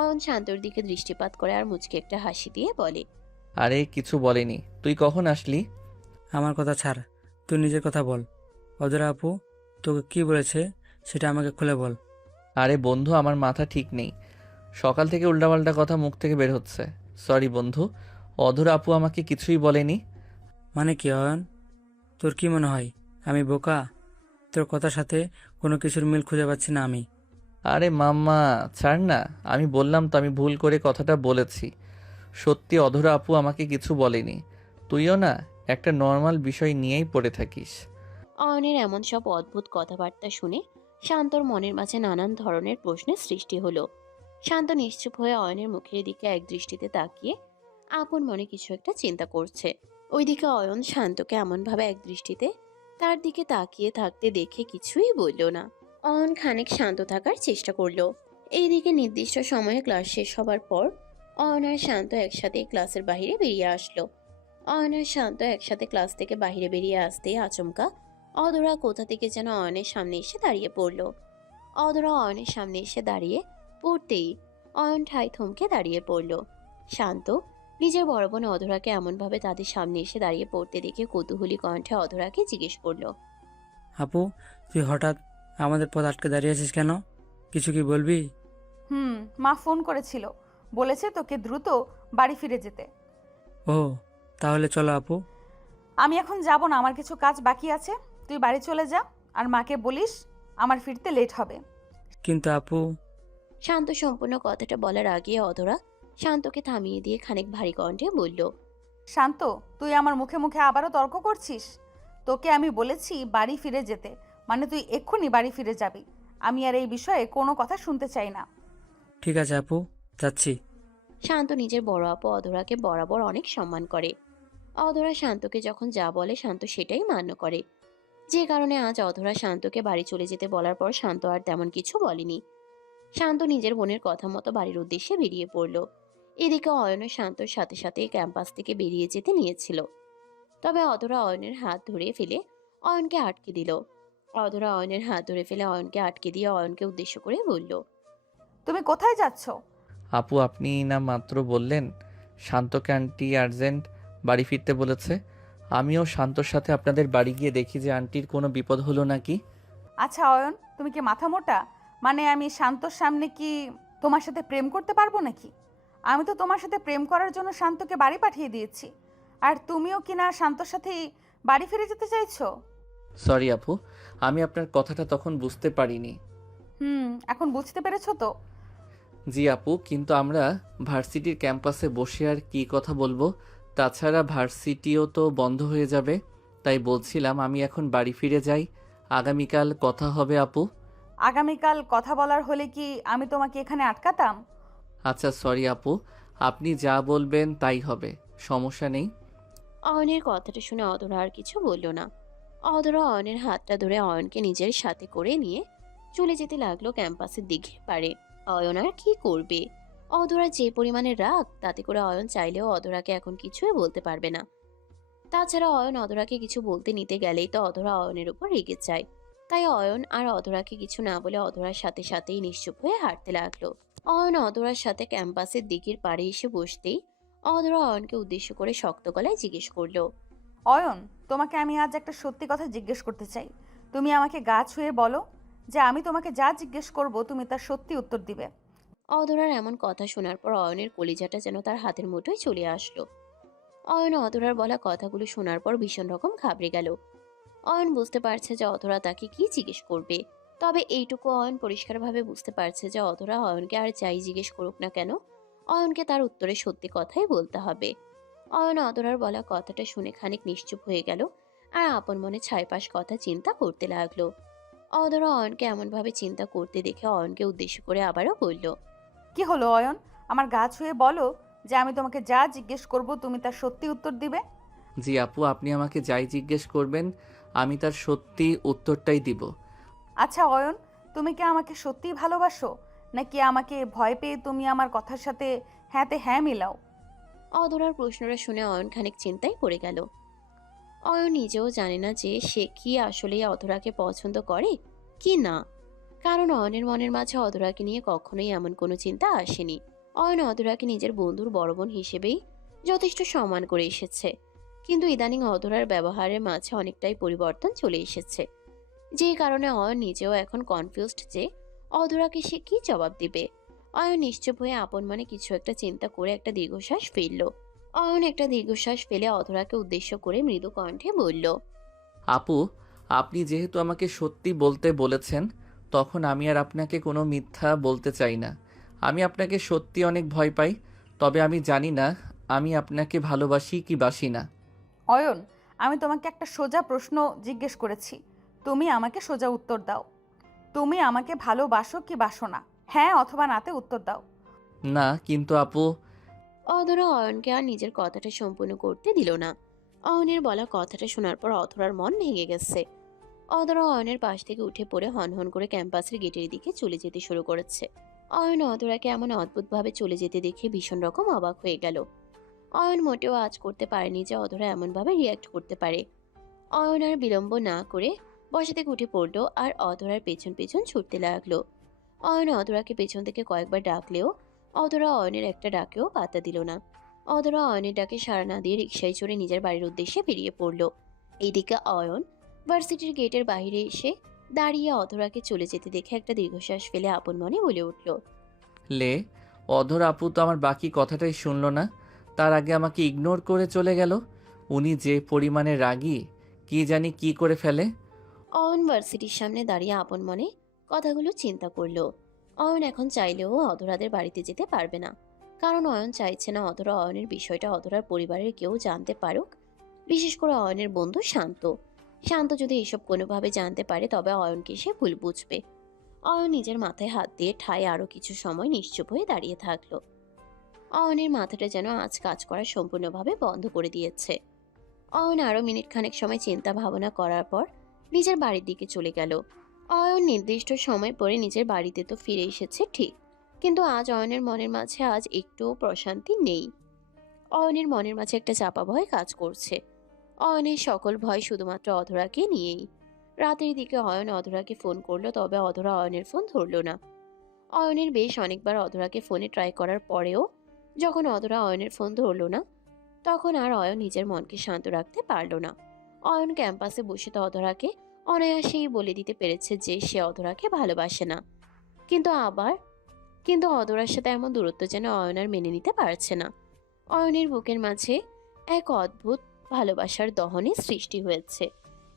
অয়ন শান্তর দিকে দৃষ্টিপাত করে আর মুচকে একটা হাসি দিয়ে বলে। আরে কিছু বলেনি, তুই কখন আসলি? আমার কথা ছাড়, তুই নিজের কথা বল। অধরা আপু তোকে কি বলেছে সেটা আমাকে খুলে বল। আরে বন্ধু, আমার মাথা ঠিক নেই, সকাল থেকে উল্টাপাল্টা কথা মুখ থেকে বের হচ্ছে। সরি বন্ধু, অধর আপু আমাকে কিছুই বলেনি। মানে কি অয়ন, তোর কি মনে হয় আমি বোকা? তোর কথার সাথে কোনো কিছুর মিল খুঁজে পাচ্ছি না আমি। আরে মাম্মা, ছাড় না, আমি বললাম তো আমি ভুল করে কথাটা বলেছি। সত্যি অধরা আপু আমাকে কিছু বলেনি। তুইও না একটা নর্মাল বিষয় নিয়েই পড়ে থাকিস। অয়নের এমন সব অদ্ভুত কথাবার্তা শুনে শান্তর মনের মাঝে নানান ধরনের প্রশ্নের সৃষ্টি হলো। শান্ত নিশ্চুপ হয়ে অয়নের মুখের দিকে এক দৃষ্টিতে তাকিয়ে আপন মনে কিছু একটা চিন্তা করছে। ওইদিকে অয়ন শান্তকে এমনভাবে এক দৃষ্টিতে তার দিকে তাকিয়ে থাকতে দেখে কিছুই বলল না। অয়ন খানিক শান্ত থাকার চেষ্টা করলো। এইদিকে নির্দিষ্ট সময়ে ক্লাস শেষ হবার পর অয়ন আর শান্ত একসাথে ক্লাসের বাইরে বেরিয়ে আসলো। অয়ন আর শান্ত একসাথে ক্লাস থেকে বাইরে বেরিয়ে আসতেই আচমকা অধরা কোথা থেকে যেন অয়নের সামনে এসে দাঁড়িয়ে পড়ল। অধরা অয়নের সামনে এসে দাঁড়িয়ে পড়তেই অয়ন ঠায় থমকে দাঁড়িয়ে পড়ল। শান্ত নিজের বড় বোন অধরাকে এমনভাবে তাদের সামনে এসে দাঁড়িয়ে পড়তে দেখে কৌতূহলী কণ্ঠে অধরাকে জিজ্ঞেস করলো। আপু তুই হঠাৎ আমাদের পথ আটকে দাঁড়িয়ে আছিস কেন? কিছু কি বলবি? মা ফোন করেছিল, বলেছে তোকে দ্রুত বাড়ি ফিরে যেতে। ও, তাহলে চলো আপু। আমি এখন যাব না, আমার কিছু কাজ বাকি আছে। তুই বাড়ি চলে যা, আর মাকে বলিস আমার ফিরতে লেট হবে। কিন্তু আপু। শান্ত সম্পূর্ণ কথাটা বলার আগে অধরা শান্তকে থামিয়ে দিয়ে খানিক ভারী কণ্ঠে বলল। শান্ত, তুই আমার মুখে মুখে আবারও তর্ক করছিস? তোকে আমি বলেছি বাড়ি ফিরে যেতে, মানে তুই এক্ষুনি বাড়ি ফিরে যাবি। আমি আর এই বিষয়ে কোনো কথা শুনতে চাই না। ঠিক আছে আপু, যাচ্ছি। শান্ত নিজের বড় আপু অধরাকে বরাবর অনেক সম্মান করে। অধরা শান্তকে যখন যা বলে শান্ত সেটাই মান্য করে, যে কারণে আজ অধরা শান্তকে বাড়ি চলে যেতে বলার পর শান্ত আর তেমন কিছু বলেনি। শান্ত নিজের বোনের কথা মতো বাড়ির উদ্দেশ্যে বেরিয়ে পড়ল। এদিকে অয়নও শান্তর সাথে সাথে ক্যাম্পাস থেকে বেরিয়ে যেতে নিয়েছিল, তবে অধরা অয়নের হাত ধরে ফেলে অয়নকে আটকে দিল। অধরা অয়নের হাত ধরে ফেলে অয়নকে আটকে দিয়ে অয়নকে উদ্দেশ্য করে বলল। তুমি কোথায় যাচ্ছ? আপু আপনি না মাত্র বললেন শান্তকে আন্টি আর্জেন্ট বাড়ি ফিরতে বলেছে। আমিও শান্তর সাথে আপনাদের বাড়ি গিয়ে দেখি যে আন্টির কোনো বিপদ হলো নাকি। আচ্ছা অয়ন, তুমি কি মাথা মোটা? মানে আমি শান্তর সামনে কি তোমার সাথে প্রেম করতে পারবো নাকি? আমি তো তোমার সাথে প্রেম করার জন্য শান্তকে বাড়ি পাঠিয়ে দিয়েছি, আর তুমিও কি না শান্তর সাথেই বাড়ি ফিরে যেতে চাইছো? সরি আপু, আমি আপনার কথাটা তখন বুঝতে পারিনি। এখন বুঝতে পেরেছো তো? জি আপু, কিন্তু আমরা ভার্সিটির ক্যাম্পাসে বসে আর কি কথা বলবো? তাছাড়া ভার্সিটিও তো বন্ধ হয়ে যাবে, তাই বলছিলাম আমি এখন বাড়ি ফিরে যাই, আগামীকাল কথা হবে আপু। আগামীকাল কথা বলার হলে কি আমি তোমাকে এখানে আটকাতাম? আচ্ছা সরি আপু, আপনি যা বলবেন তাই হবে, সমস্যা নেই। অয়নের কথাটা শুনে অধরা আর কিছু বলল না। অধরা অয়নের হাতটা ধরে অয়নকে নিজের সাথে করে নিয়ে চলে যেতে লাগলো ক্যাম্পাসের দিকে পারে। অয়ন আর কি করবে? অধরা যে পরিমাণে রাগ, তাতে করে অয়ন চাইলেও অধরাকে এখন কিছুই বলতে পারবে না। তাছাড়া অয়ন অধরাকে কিছু বলতে নিতে গেলেই তো অধরা অয়নের উপর রেগে যায়। তাই অয়ন আর অধরাকে কিছু না বলে অধরার সাথে সাথেই নিশ্চুপ হয়ে হাঁটতে লাগলো। অয়ন অধরার সাথে ক্যাম্পাসের দিকের পাড়ে এসে বসতেই অধরা অয়নকে উদ্দেশ্য করে শক্ত গলায় জিজ্ঞেস করলো। অয়ন, তোমাকে আমি আজ একটা সত্যি কথা জিজ্ঞেস করতে চাই। তুমি আমাকে গা ছুঁয়ে বলো, যে আমি তোমাকে যা জিজ্ঞেস করব তুমি তার সত্যি উত্তর দিবে। অধরার এমন কথা শোনার পর অয়নের কলিজাটা যেন তার হাতের মুঠোয় চলে আসলো। অয়ন অধরার বলা কথাগুলো শোনার পর ভীষণ রকম ঘাবড়ে গেল। অয়ন বুঝতে পারছে যে অধরা তাকে কি জিজ্ঞেস করবে, তবে এইটুকু অয়ন পরিষ্কারভাবে বুঝতে পারছে যে অধরা অয়নকে আর যাই জিজ্ঞেস করুক না কেন, অয়নকে তার উত্তরে সত্যি কথাই বলতে হবে। অয়ন অধরার বলা কথাটা শুনে খানিক নিশ্চুপ হয়ে গেল আর আপন মনে ছাইপাশ কথা চিন্তা করতে লাগলো। অধরা অয়নকে এমনভাবে চিন্তা করতে দেখে অয়নকে উদ্দেশ্য করে আবারও বলল, কি হলো অয়ন, আমার গা ছুঁয়ে বলো যে আমি তোমাকে যা জিজ্ঞেস করব তুমি তার সত্যি উত্তর দিবে। জি আপু, আপনি আমাকে যাই জিজ্ঞেস করবেন আমি তার সত্যি উত্তরটাই দিব। আচ্ছা অয়ন, তুমি কি আমাকে সত্যিই ভালোবাসো, নাকি আমাকে ভয় পেয়ে তুমি আমার কথার সাথে হ্যাঁতে হ্যাঁ মিলাও? অধরার প্রশ্নটা শুনে অয়ন খানিক চিন্তায় পড়ে গেল। অয়ন নিজেও জানে না যে সে কি আসলেই অধরাকে পছন্দ করে কি না, কারণ অয়নের মনের মাঝে অধরাকে নিয়ে কখনোই এমন কোনো চিন্তা আসেনি। অয়ন অধরাকে নিজের বন্ধুর বড় বোন হিসেবেই যথেষ্ট সম্মান করে এসেছে, কিন্তু ইদানিং অধরার ব্যবহারের মাঝে অনেকটাই পরিবর্তন চলে এসেছে, যে কারণে অয়ন নিজেও এখন কনফিউজড যে অধরাকে সে কি জবাব দিবে। অয়ন নিশ্চুপ হয়ে আপন মনে কিছু একটা চিন্তা করে একটা দীর্ঘশ্বাস ফেলল। অয়ন একটা দীর্ঘশ্বাস ফেলে অধরাকে উদ্দেশ্য করে মৃদু কণ্ঠে বলল, আপু, আপনি যেহেতু আমাকে সত্যি বলতে বলেছেন, তখন আমি আর আপনাকে কোনো মিথ্যা বলতে চাই না। আমি আপনাকে সত্যি অনেক ভয় পাই, তবে আমি জানি না আমি আপনাকে ভালোবাসি কি বাসি না। অয়ন, আমি তোমাকে একটা সোজা প্রশ্ন জিজ্ঞেস করেছি, তুমি আমাকে সোজা উত্তর দাও। তুমি আমাকে ভালোবাসো কি বাসো না? হ্যাঁ অথবা নাতে উত্তর দাও। না কিন্তু আপু। অধরা অয়নকে আর নিজের কথাটা সম্পূর্ণ করতে দিল না। অয়নের বলা কথাটা শোনার পর অধরার মন ভেঙে গেছে। অধরা অয়নের পাশ থেকে উঠে পড়ে হনহন করে ক্যাম্পাসের গেটের দিকে চলে যেতে শুরু করেছে। অয়ন অধরাকে এমন অদ্ভুতভাবে চলে যেতে দেখে ভীষণ রকম অবাক হয়ে গেল। অয়ন মোটেও আজ করতে পারেনি যে অধরা এমনভাবে রিয়াক্ট করতে পারে। অয়ন আর বিলম্ব না করে বসা থেকে উঠে পড়লো আর অধরার পেছন পেছন ছুটতে লাগলো। অয়ন অধরাকে পেছন থেকে কয়েকবার ডাকলেও অধরা অয়নের একটা ডাকেও পাত্তা দিল না। অধরা অয়নের ডাকে সাড়া না দিয়ে রিকশায় চড়ে নিজের বাড়ির উদ্দেশ্যে বেরিয়ে পড়ল। এইদিকে অয়ন ভার্সিটির গেটের বাইরে এসে দাঁড়িয়ে অধরাকে চলে যেতে দেখে একটা দীর্ঘশ্বাস ফেলে আপন মনে বলে উঠল, লে, অধর আপু তো আমার বাকি কথাটাই শুনলো না, তার আগে আমাকে ইগনোর করে চলে গেল। উনি যে পরিমাণে রাগী, কি জানি কি করে ফেলে। অয়ন ভার্সিটির সামনে দাঁড়িয়ে আপন মনে কথাগুলো চিন্তা করলো। অয়ন এখন চাইলেও অধরাদের বাড়িতে যেতে পারবে না, কারণ অয়ন চাইছে না অধরা অয়নের বিষয়টা অধরার পরিবারের কেউ জানতে পারুক, বিশেষ করে অয়নের বন্ধু শান্ত। শান্ত যদি এসব কোনোভাবে জানতে পারে তবে অয়নকে সে ভুল বুঝবে। অয়ন নিজের মাথায় হাত দিয়ে ঠায় আরো কিছু সময় নিশ্চুপ হয়ে দাঁড়িয়ে থাকলো। অয়নের মাথাটা যেন আজ কাজ করা সম্পূর্ণভাবে বন্ধ করে দিয়েছে। অয়ন আরো মিনিট খানেক সময় চিন্তা ভাবনা করার পর নিজের বাড়ির দিকে চলে গেল। অয়ন নির্দিষ্ট সময় পরে নিজের বাড়িতে তো ফিরে এসেছে ঠিক, কিন্তু আজ অয়নের মনের মাঝে আজ একটুও প্রশান্তি নেই। অয়নের মনের মাঝে একটা চাপা ভয় কাজ করছে। অয়নের সকল ভয় শুধুমাত্র অধরাকে নিয়েই। রাতের দিকে অয়ন অধরাকে ফোন করলো, তবে অধরা অয়নের ফোন ধরলো না। অয়নের বেশ অনেকবার অধরাকে ফোনে ট্রাই করার পরেও যখন অধরা অয়নের ফোন ধরলো না, তখন আর অয়ন নিজের মনকে শান্ত রাখতে পারল না। অয়ন ক্যাম্পাসে বসে তো অধরাকে অনায়াসেই বলে দিতে পেরেছে যে সে অধরাকে ভালোবাসে না, কিন্তু কিন্তু অধরার সাথে এমন দূরত্ব যেন অয়ন আর মেনে নিতে পারছে না। অয়নের বুকের মাঝে এক অদ্ভুত ভালোবাসার দহনের সৃষ্টি হয়েছে।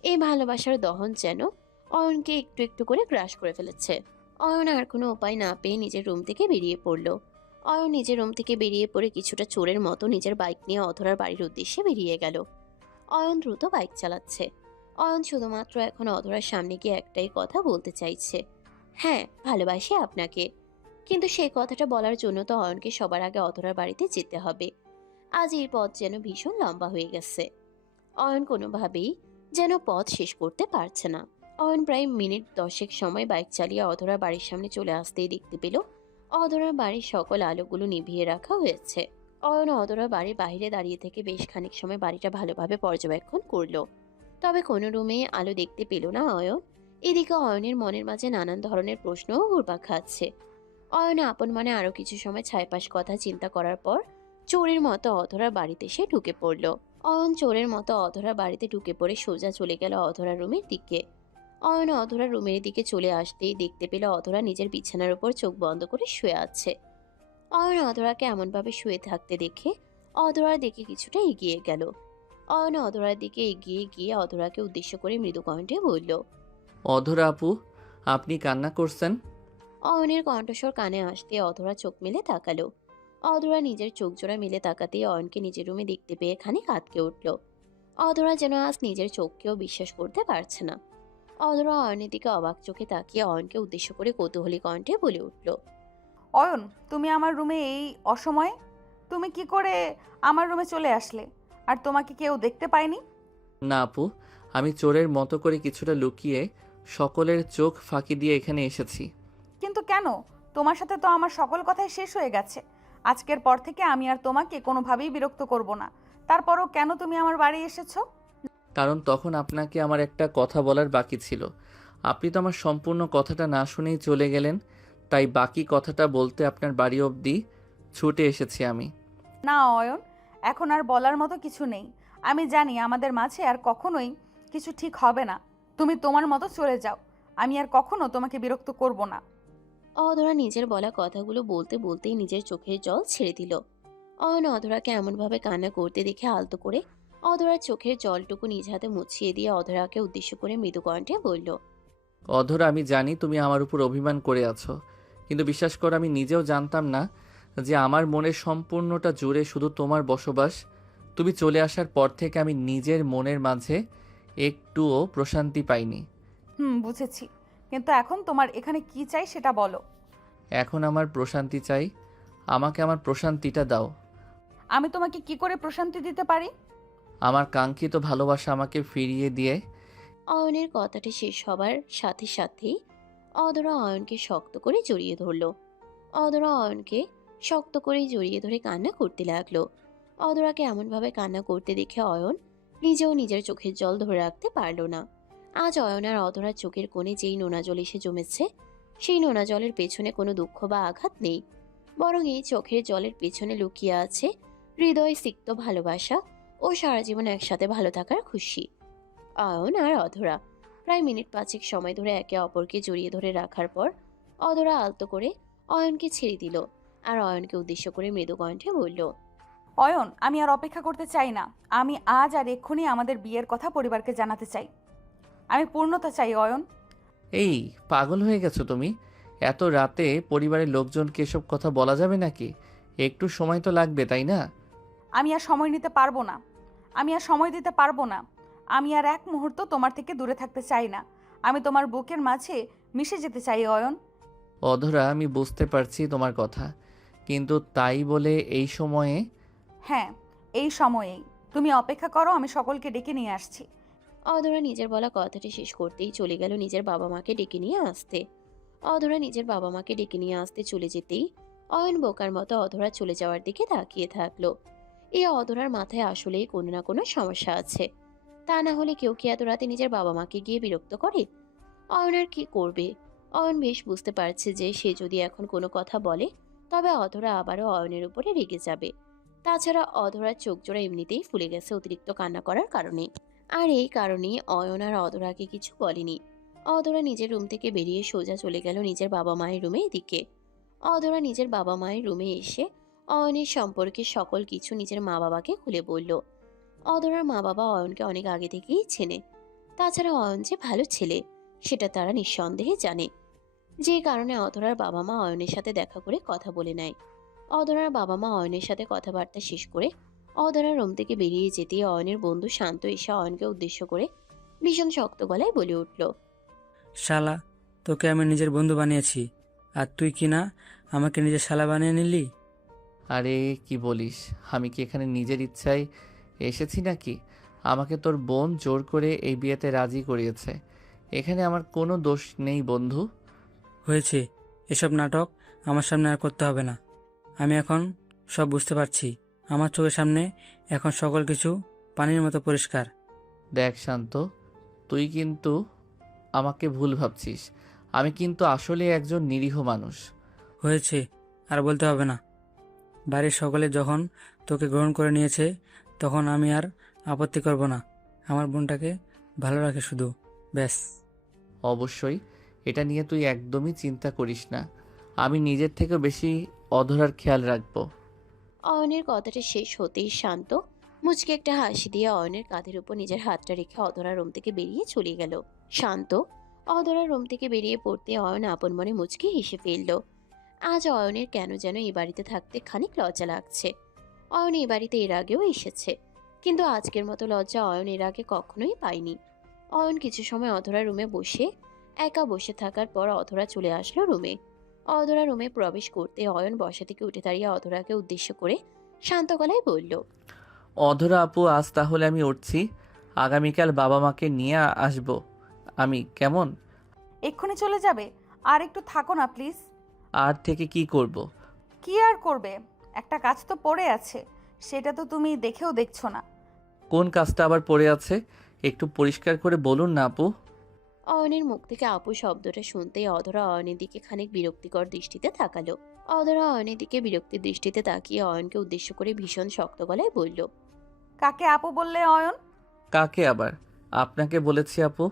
এই ভালোবাসার দহন যেন অয়নকে একটু একটু করে গ্রাস করে ফেলেছে। অয়ন আর কোনো উপায় না পেয়ে নিজের রুম থেকে বেরিয়ে পড়ল। অয়ন নিজের রুম থেকে বেরিয়ে পড়ে কিছুটা চোরের মতো নিজের বাইক নিয়ে অধরার বাড়ির উদ্দেশ্যে বেরিয়ে গেল। অয়ন দ্রুত বাইক চালাচ্ছে। অয়ন শুধুমাত্র এখন অধরার সামনে গিয়ে একটাই কথা বলতে চাইছে, হ্যাঁ ভালোবাসি আপনাকে। কিন্তু সেই কথাটা বলার জন্য তো অয়নকে সবার আগে অধরার বাড়িতে যেতে হবে। আজ এই পথ যেন ভীষণ লম্বা হয়ে গেছে। অয়ন কোনোভাবেই যেন পথ শেষ করতে পারছে না। অয়ন প্রায় মিনিট 10 সময় বাইক চালিয়ে অধরার বাড়ির সামনে চলে আসতেই দেখতে পেল অধরার বাড়ির সকল আলোগুলো নিভিয়ে রাখা হয়েছে। অয়ন অধরার বাড়ির বাইরে দাঁড়িয়ে থেকে বেশ খানিক সময় বাড়িটা ভালোভাবে পর্যবেক্ষণ করলো, তবে কোনো রুমে আলো দেখতে পেল না অয়ন। এদিকে অয়নের মনের মাঝে নানান ধরনের প্রশ্নও ঘুরপাক খাচ্ছে। অয়ন আপন মনে আরো কিছু সময় ছাইপাশ কথা চিন্তা করার পর চোরের মতো অধরার বাড়িতে সে ঢুকে পড়ল। অয়ন চোরের মতো অধরার বাড়িতে ঢুকে পড়ে সোজা চলে গেল অধরার রুমের দিকে। অয়ন অধরা রুমের দিকে চলে আসতেই দেখতে পেল অধরা নিজের বিছানার উপর চোখ বন্ধ করে শুয়ে আছে। অয়ন অধরাকে এমনভাবে শুয়ে থাকতে দেখে অধরার দিকে কিছুটা এগিয়ে গেল। অয়ন অধরার দিকে এগিয়ে গিয়ে অধরাকে উদ্দেশ্য করে মৃদু কণ্ঠে বলল। অধরা আপু, আপনি কান্না করছেন? অয়নের কণ্ঠস্বর কানে আসতে অধরা চোখ মেলে তাকালো। অধরা নিজের চোখ জোড়া মেলে তাকাতেই অয়নকে নিজের রুমে দেখতে পেয়ে খানিক আটকে উঠল। অধরা যেন আজ নিজের চোখকেও বিশ্বাস করতে পারছে না। অধরা অয়নের দিকে অবাক চোখে তাকিয়ে অয়নকে উদ্দেশ্য করে কৌতূহলী কণ্ঠে বলে উঠল। অয়ন, তুমি আমার রুমে এই অসময়ে? তুমি কি করে আমার রুমে চলে আসলে? আর তোমাকে কেউ দেখতে পায়নি? না আপু, আমি চোরের মতো করে কিছুটা লুকিয়ে সকলের চোখ ফাঁকি দিয়ে এখানে এসেছি। কিন্তু কেন? তোমার সাথে তো আমার সকল কথাই শেষ হয়ে গেছে। আজকের পর থেকে আমি আর তোমাকে কোনোভাবেই বিরক্ত করব না। তারপরও কেন তুমি আমার বাড়ি এসেছো? কারণ তখন আপনাকে আমার একটা কথা বলার বাকি ছিল। আপনি তো আমার সম্পূর্ণ কথাটা না শুনেই চলে গেলেন, তাই বাকি কথাটা বলতে আপনার বাড়ি অবধি ছুটে এসেছি আমি। না অয়ন, এখন আর বলার মতো কিছু নেই। আমি জানি আমাদের মাঝে আর কখনোই কিছু ঠিক হবে না। তুমি তোমার মতো চলে যাও। আমি আর কখনো তোমাকে বিরক্ত করব না। অধরা নিজের বলা কথাগুলো বলতে বলতেই নিজের চোখের জল ছেড়ে দিল। অয়ন অধরাকে এমনভাবে কান্না করতে দেখে আলতো করে অধরার চোখের জলটুকু নিজ হাতে মুছিয়ে দিয়ে অধরাকে উদ্দেশ্য করে মৃদু কণ্ঠে বলল। অধরা, আমি জানি তুমি আমার উপর অভিমান করে আছো, কিন্তু বিশ্বাস করো আমি নিজেও জানতাম না যে আমার মনের সম্পূর্ণটা জুড়ে শুধু তোমার বসবাস। তুমি চলে আসার পর থেকে আমি নিজের মনের মাঝে একটুও প্রশান্তি পাইনি। বুঝেছি। কিন্তু এখন তোমার এখানে কি চাই সেটা বলো। এখন আমার প্রশান্তি চাই, আমাকে আমার প্রশান্তিটা দাও। আমি তোমাকে কি করে প্রশান্তি দিতে পারি? আমার কাঙ্ক্ষিত ভালোবাসা আমাকে ফিরিয়ে দিয়ে। অয়নের কথাটি শেষ হবার সাথে সাথেই অধরা অয়নকে শক্ত করে জড়িয়ে ধরল। অধরা অয়নকে শক্ত করে জড়িয়ে ধরে কান্না করতে লাগলো। অধরাকে এমনভাবে কান্না করতে দেখে অয়ন নিজেও নিজের চোখের জল ধরে রাখতে পারল না। আজ অয়ন আর অধরার চোখের কোণে যেই নোনা জল এসে জমেছে, সেই নোনা জলের পেছনে কোনো দুঃখ বা আঘাত নেই, বরং এই চোখের জলের পেছনে লুকিয়ে আছে হৃদয় সিক্ত ভালোবাসা ও সারা জীবন একসাথে ভালো থাকার খুশি। অয়ন আর অধরা প্রায় মিনিট 5 সময় ধরে একে অপরকে জড়িয়ে ধরে রাখার পর অধরা আলতো করে অয়নকে ছেড়ে দিল আর অয়নকে উদ্দেশ্য করে মৃদু কণ্ঠে বলল। অয়ন, আমি আর অপেক্ষা করতে চাই না। আমি আজ আর এক্ষুনি আমাদের বিয়ের কথা পরিবারকে জানাতে চাই। আমি পূর্ণতা চাই অয়ন। এই, পাগল হয়ে গেছো তুমি? এত রাতে পরিবারের লোকজনকে এসব কথা বলা যাবে নাকি? একটু সময় তো লাগবে, তাই না? আমি আর সময় নিতে পারবো না। আমি আর সময় দিতে পারবো না। আমি আর এক মুহূর্ত তোমার থেকে দূরে থাকতে চাই না। আমি তোমার বুকের মাঝে মিশে যেতে চাই অয়ন। অধরা, আমি বুঝতে পারছি তোমার কথা, কিন্তু তাই বলে এই সময়ে? হ্যাঁ, এই সময়েই। তুমি অপেক্ষা করো, আমি সকলকে ডেকে নিয়ে আসছি। অধরা নিজের বলা কথাটি শেষ করতেই চলে গেল নিজের বাবা মাকে ডেকে নিয়ে আসতে। অধরা নিজের বাবা মাকে ডেকে নিয়ে আসতে চলে যেতেই অয়ন বোকার মতো অধরা চলে যাওয়ার দিকে তাকিয়ে থাকলো। এই অধরার মাথায় আসলেই কোনো না কোনো সমস্যা আছে। তা না হলে কেউ কি এত রাতে নিজের বাবা মাকে গিয়ে বিরক্ত করে? অয়ন আর কি করবে? অয়ন বেশ বুঝতে পারছে যে সে যদি এখন কোনো কথা বলে তবে অধরা আবারও অয়নের উপরে রেগে যাবে। তাছাড়া অধরার চোখ জোড়া এমনিতেই ফুলে গেছে অতিরিক্ত কান্না করার কারণে। আর এই কারণে অয়ন আর অধরাকে কিছু বলেনি। অধরা নিজের রুম থেকে বেরিয়ে সোজা চলে গেল নিজের বাবা মায়ের রুমের দিকে। অধরা নিজের বাবা মায়ের রুমে এসে অয়নের সম্পর্কে সকল কিছু নিজের মা বাবাকে খুলে বলল। অধরার মা বাবা অয়নকে অনেক আগে থেকেই চেনে। তাছাড়া অয়ন যে ভালো ছেলে সেটা তারা নিঃসন্দেহে জানে, যে কারণে অধরার বাবা মা অয়নের সাথে দেখা করে কথা বলে নেয়। অধরার বাবা মা অয়নের সাথে কথাবার্তা শেষ করে অধরার রুম থেকে বেরিয়ে যেতে অয়নের বন্ধু শান্ত এসে অয়নকে উদ্দেশ্য করে ভীষণ শক্ত গলায় বলে উঠল। শালা, তোকে আমি নিজের বন্ধু বানিয়েছি, আর তুই কি না আমাকে নিজের শালা বানিয়ে নিলি? আরে কি বলিস, আমি কি এখানে নিজের ইচ্ছায় এসেছি নাকি? আমাকে তোর বোন জোর করে এই বিয়েতে রাজি করিয়েছে। এখানে আমার কোনো দোষ নেই বন্ধু। হয়েছে, এসব নাটক আমার সামনে আর করতে হবে না। আমি এখন সব বুঝতে পারছি। আমার চোখের সামনে এখন সকল কিছু পানির মতো পরিষ্কার। দেখ শান্ত, তুই কিন্তু আমাকে ভুল ভাবছিস। আমি কিন্তু আসলে একজন নিরীহ মানুষ। হয়েছে, আর বলতে হবে না। বাড়ির সকলে যখন তোকে গ্রহণ করে নিয়েছে তখন আমি আর আপত্তি করব না। আমার বোনটাকে ভালো রাখে শুধু, ব্যাস। অবশ্যই, এটা নিয়ে তুই একদমই চিন্তা করিস না। আমি নিজের থেকেও বেশি অধরার খেয়াল রাখবো। অয়নের কথাটা শেষ হতেই শান্ত মুচকে একটা হাসি দিয়ে অয়নের কাঁধের উপর নিজের হাতটা রেখে অধরা রুম থেকে বেরিয়ে চলে গেল। শান্ত অধরা রুম থেকে বেরিয়ে পড়তে অয়ন আপন মনে মুচকে হেসে ফেলল। আজ অয়নের কেন যেন এই বাড়িতে থাকতে খানিক লজ্জা লাগছে। অয়ন এই বাড়িতে এর আগেও এসেছে, কিন্তু আজকের মতো লজ্জা অয়ন এর আগে কখনোই পায়নি। অয়ন কিছু সময় অধরা রুমে বসে একা বসে থাকার পর অধরা চলে আসলো রুমে। অধরা রুমে প্রবেশ করতে অয়ন বসা থেকে উঠে দাঁড়িয়ে অধরাকে উদ্দেশ্য করে শান্ত গলায় বলল, অধরা আপু, আজ তাহলে আমি উঠছি। আগামীকাল বাবা মাকে নিয়ে আসবো আমি, কেমন? এক্ষুনি চলে যাবে? আর একটু থাকো না প্লিজ। আর থেকে কি করব? কি আর করবে, একটা কাজ তো পড়ে আছে, সেটা তো তুমি দেখেও দেখছো না। কোন কাজটা আবার পড়ে আছে? একটু পরিষ্কার করে বলুন না আপু। অয়নের মুখ থেকে আপু শব্দটা শুনতেই অধরা অয়নের দিকে খানিক বিরক্তিকর দৃষ্টিতে তাকালো। অধরা অয়নের দিকে বিরক্তির দৃষ্টিতে তাকিয়ে অয়নকে উদ্দেশ্য করে ভীষণ শক্ত গলায় বলল, কাকে আপু বললে অয়ন? কাকে আবার? আপনাকে বলেছি আপু।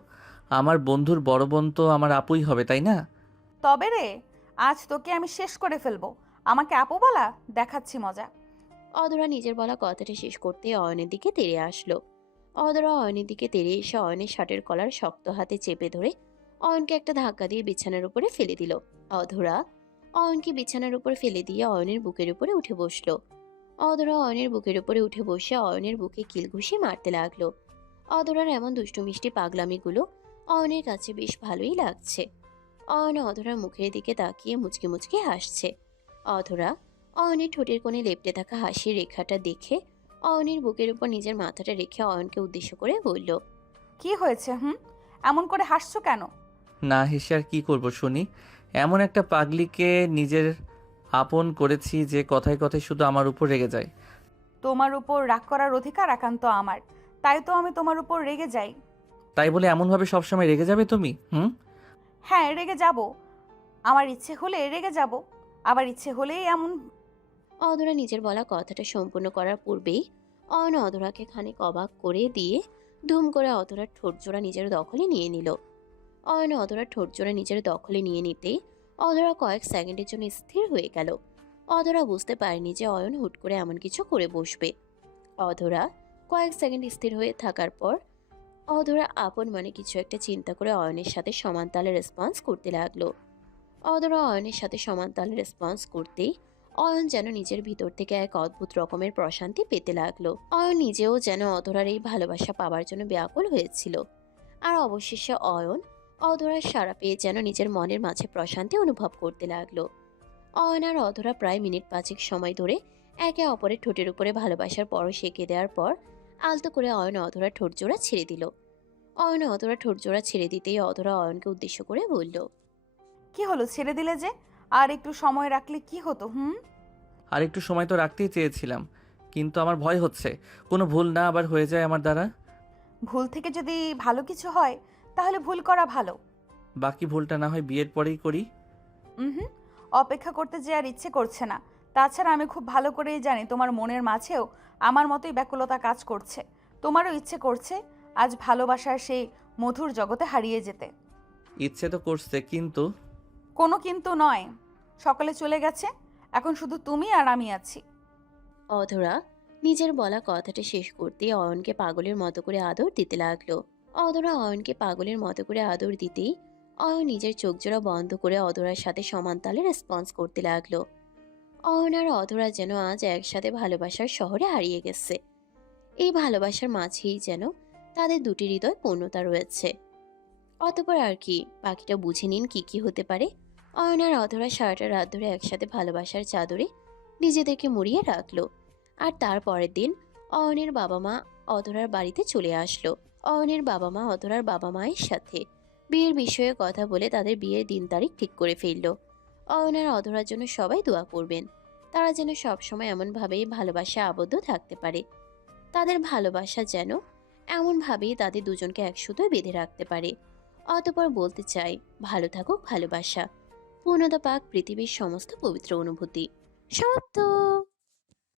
আমার বন্ধুর বড় বোন তো আমার আপুই হবে, তাই না? তবে রে, আজ তোকে আমি শেষ করে ফেলবো। আমাকে আপু বলা, দেখাচ্ছি মজা। অধরা নিজের বলা কথাটা শেষ করতে অয়নের দিকে তেড়ে আসলো। অধরা অয়নের দিকে তেড়ে এসে অয়নের শার্টের কলার শক্ত হাতে চেপে ধরে অয়নকে একটা ধাক্কা দিয়ে বিছানার উপরে ফেলে দিল। অধরা অয়নকে বিছানার উপর ফেলে দিয়ে অয়নের বুকের উপরে উঠে বসলো। অধরা অয়নের বুকের উপরে উঠে বসে অয়নের বুকে কিল ঘুষি মারতে লাগলো। অধরার এমন দুষ্টু মিষ্টি পাগলামিগুলো অয়নের কাছে বেশ ভালোই লাগছে। অয়ন অধরার মুখের দিকে তাকিয়ে মুচকি মুচকি হাসছে। অধরা অয়নের ঠোঁটের কোণে লেপ্টে থাকা হাসির রেখাটা দেখে অয়নের বুকের উপর নিজের মাথাটা রেখে অয়নকে উদ্দেশ্য করে বলল, কি হয়েছে এমন করে হাসছো কেন? না হেসে আর কি করব শুনি। এমন একটা পাগলিকে নিজের আপন করেছি যে কথায় কথায় শুধু আমার উপর রেগে যায়। তোমার উপর রাগ করার অধিকার একান্ত আমার, তাই তো আমি তোমার উপর রেগে যাই। তাই বলে এমনভাবে সবসময় রেগে যাবে তুমি? হ্যাঁ, রেগে যাব। আমার ইচ্ছে হলে রেগে যাব, আবার ইচ্ছে হলেই এমন। অধরা নিজের বলা কথাটা সম্পূর্ণ করার পূর্বেই অয়ন অধরাকে খানিক অবাক করে দিয়ে ধুম করে অধরার ঠোঁটজোড়া নিজের দখলে নিয়ে নিল। অয়ন অধরার ঠোঁটজোড়া নিজের দখলে নিয়ে নিতেই অধরা কয়েক সেকেন্ডের জন্য স্থির হয়ে গেল। অধরা বুঝতে পারেনি যে অয়ন হুট করে এমন কিছু করে বসবে। অধরা কয়েক সেকেন্ড স্থির হয়ে থাকার পর অধরা আপন মনে কিছু একটা চিন্তা করে অয়নের সাথে সমান তালে রেসপন্স করতে লাগলো। অধরা অয়নের সাথে সমান তালে রেসপন্স করতেই অয়ন যেন নিজের ভিতর থেকে এক অদ্ভুত রকমের প্রশান্তি পেতে লাগলো। অয়ন নিজেও যেন অধরার এই ভালোবাসা পাওয়ার জন্য ব্যাকুল হয়েছিল। আর অবশেষে অয়ন অধরার সাড়া পেয়ে যেন নিজের মনের মাঝে প্রশান্তি অনুভব করতে লাগলো। অয়ন আর অধরা প্রায় মিনিট 5 সময় ধরে একে অপরের ঠোঁটের উপরে ভালোবাসার পরশ এঁকে দেওয়ার পর আলতো করে অয়ন অধরার ঠোঁট জোড়া ছেড়ে দিল। অয়ন অধরা ঠোঁট জোড়া ছেড়ে দিতেই অধরা অয়নকে উদ্দেশ্য করে বলল, কি হলো, ছেড়ে দিলে যে? আর একটু সময় রাখলে কি হতো? আর একটু সময় তো রাখতেই চেয়েছিলাম, কিন্তু আমার ভয় হচ্ছে কোনো ভুল না আবার হয়ে যায় আমার দ্বারা। ভুল থেকে যদি ভালো কিছু হয়, তাহলে ভুল করা ভালো। বাকি ভুলটা না হয় বিয়ের পরেই করি। হুম, অপেক্ষা করতে যে আর ইচ্ছে করছে না। তাছাড়া আমি খুব ভালো করেই জানি তোমার মনের মাঝেও আমার মতোই ব্যাকুলতা কাজ করছে। তোমারও ইচ্ছে করছে আজ ভালোবাসার সেই মধুর জগতে হারিয়ে যেতে। ইচ্ছে তো করছে, কিন্তু কোনো কিন্তু নয়, সকালে চলে গেছে, এখন শুধু তুমি আর আমি আছি। অধরা নিজের বলা কথাটা শেষ করতে অয়নকে পাগলের মতো করে আদর দিতে লাগলো। অধরা অয়নকে পাগলের মতো করে আদর দিতেই অয়ন নিজের চোখ জোড়া বন্ধ করে অধরার সাথে সমান তালে রেসপন্স করতে লাগলো। অয়ন আর অধরা যেন আজ একসাথে ভালোবাসার শহরে হারিয়ে গেছে। এই ভালোবাসার মাঝেই যেন তাদের দুটি হৃদয় পূর্ণতা রয়েছে। অতপর আর কি, বাকিটা বুঝে নিন কি কি হতে পারে। অয়ন আর অধরা সারাটা রাত ধরে একসাথে ভালোবাসার চাদরে নিজেদেরকে মুড়িয়ে রাখলো। আর তার পরের দিন অয়নের বাবা মা অধরার বাড়িতে চলে আসলো। অয়নের বাবা মা অধরার বাবা মায়ের সাথে বিয়ের বিষয়ে কথা বলে তাদের বিয়ের দিন তারিখ ঠিক করে ফেললো। অয়ন আর অধরার জন্য সবাই দোয়া করবেন, তারা যেন সবসময় এমনভাবেই ভালোবাসা আবদ্ধ থাকতে পারে। তাদের ভালোবাসা যেন এমনভাবেই তাদের দুজনকে একসুতোয় বেঁধে রাখতে পারে। অতঃপর বলতে চাই, ভালো থাকুক ভালোবাসা, পূর্ণতা পাক পৃথিবীর সমস্ত পবিত্র অনুভূতি। সমাপ্ত।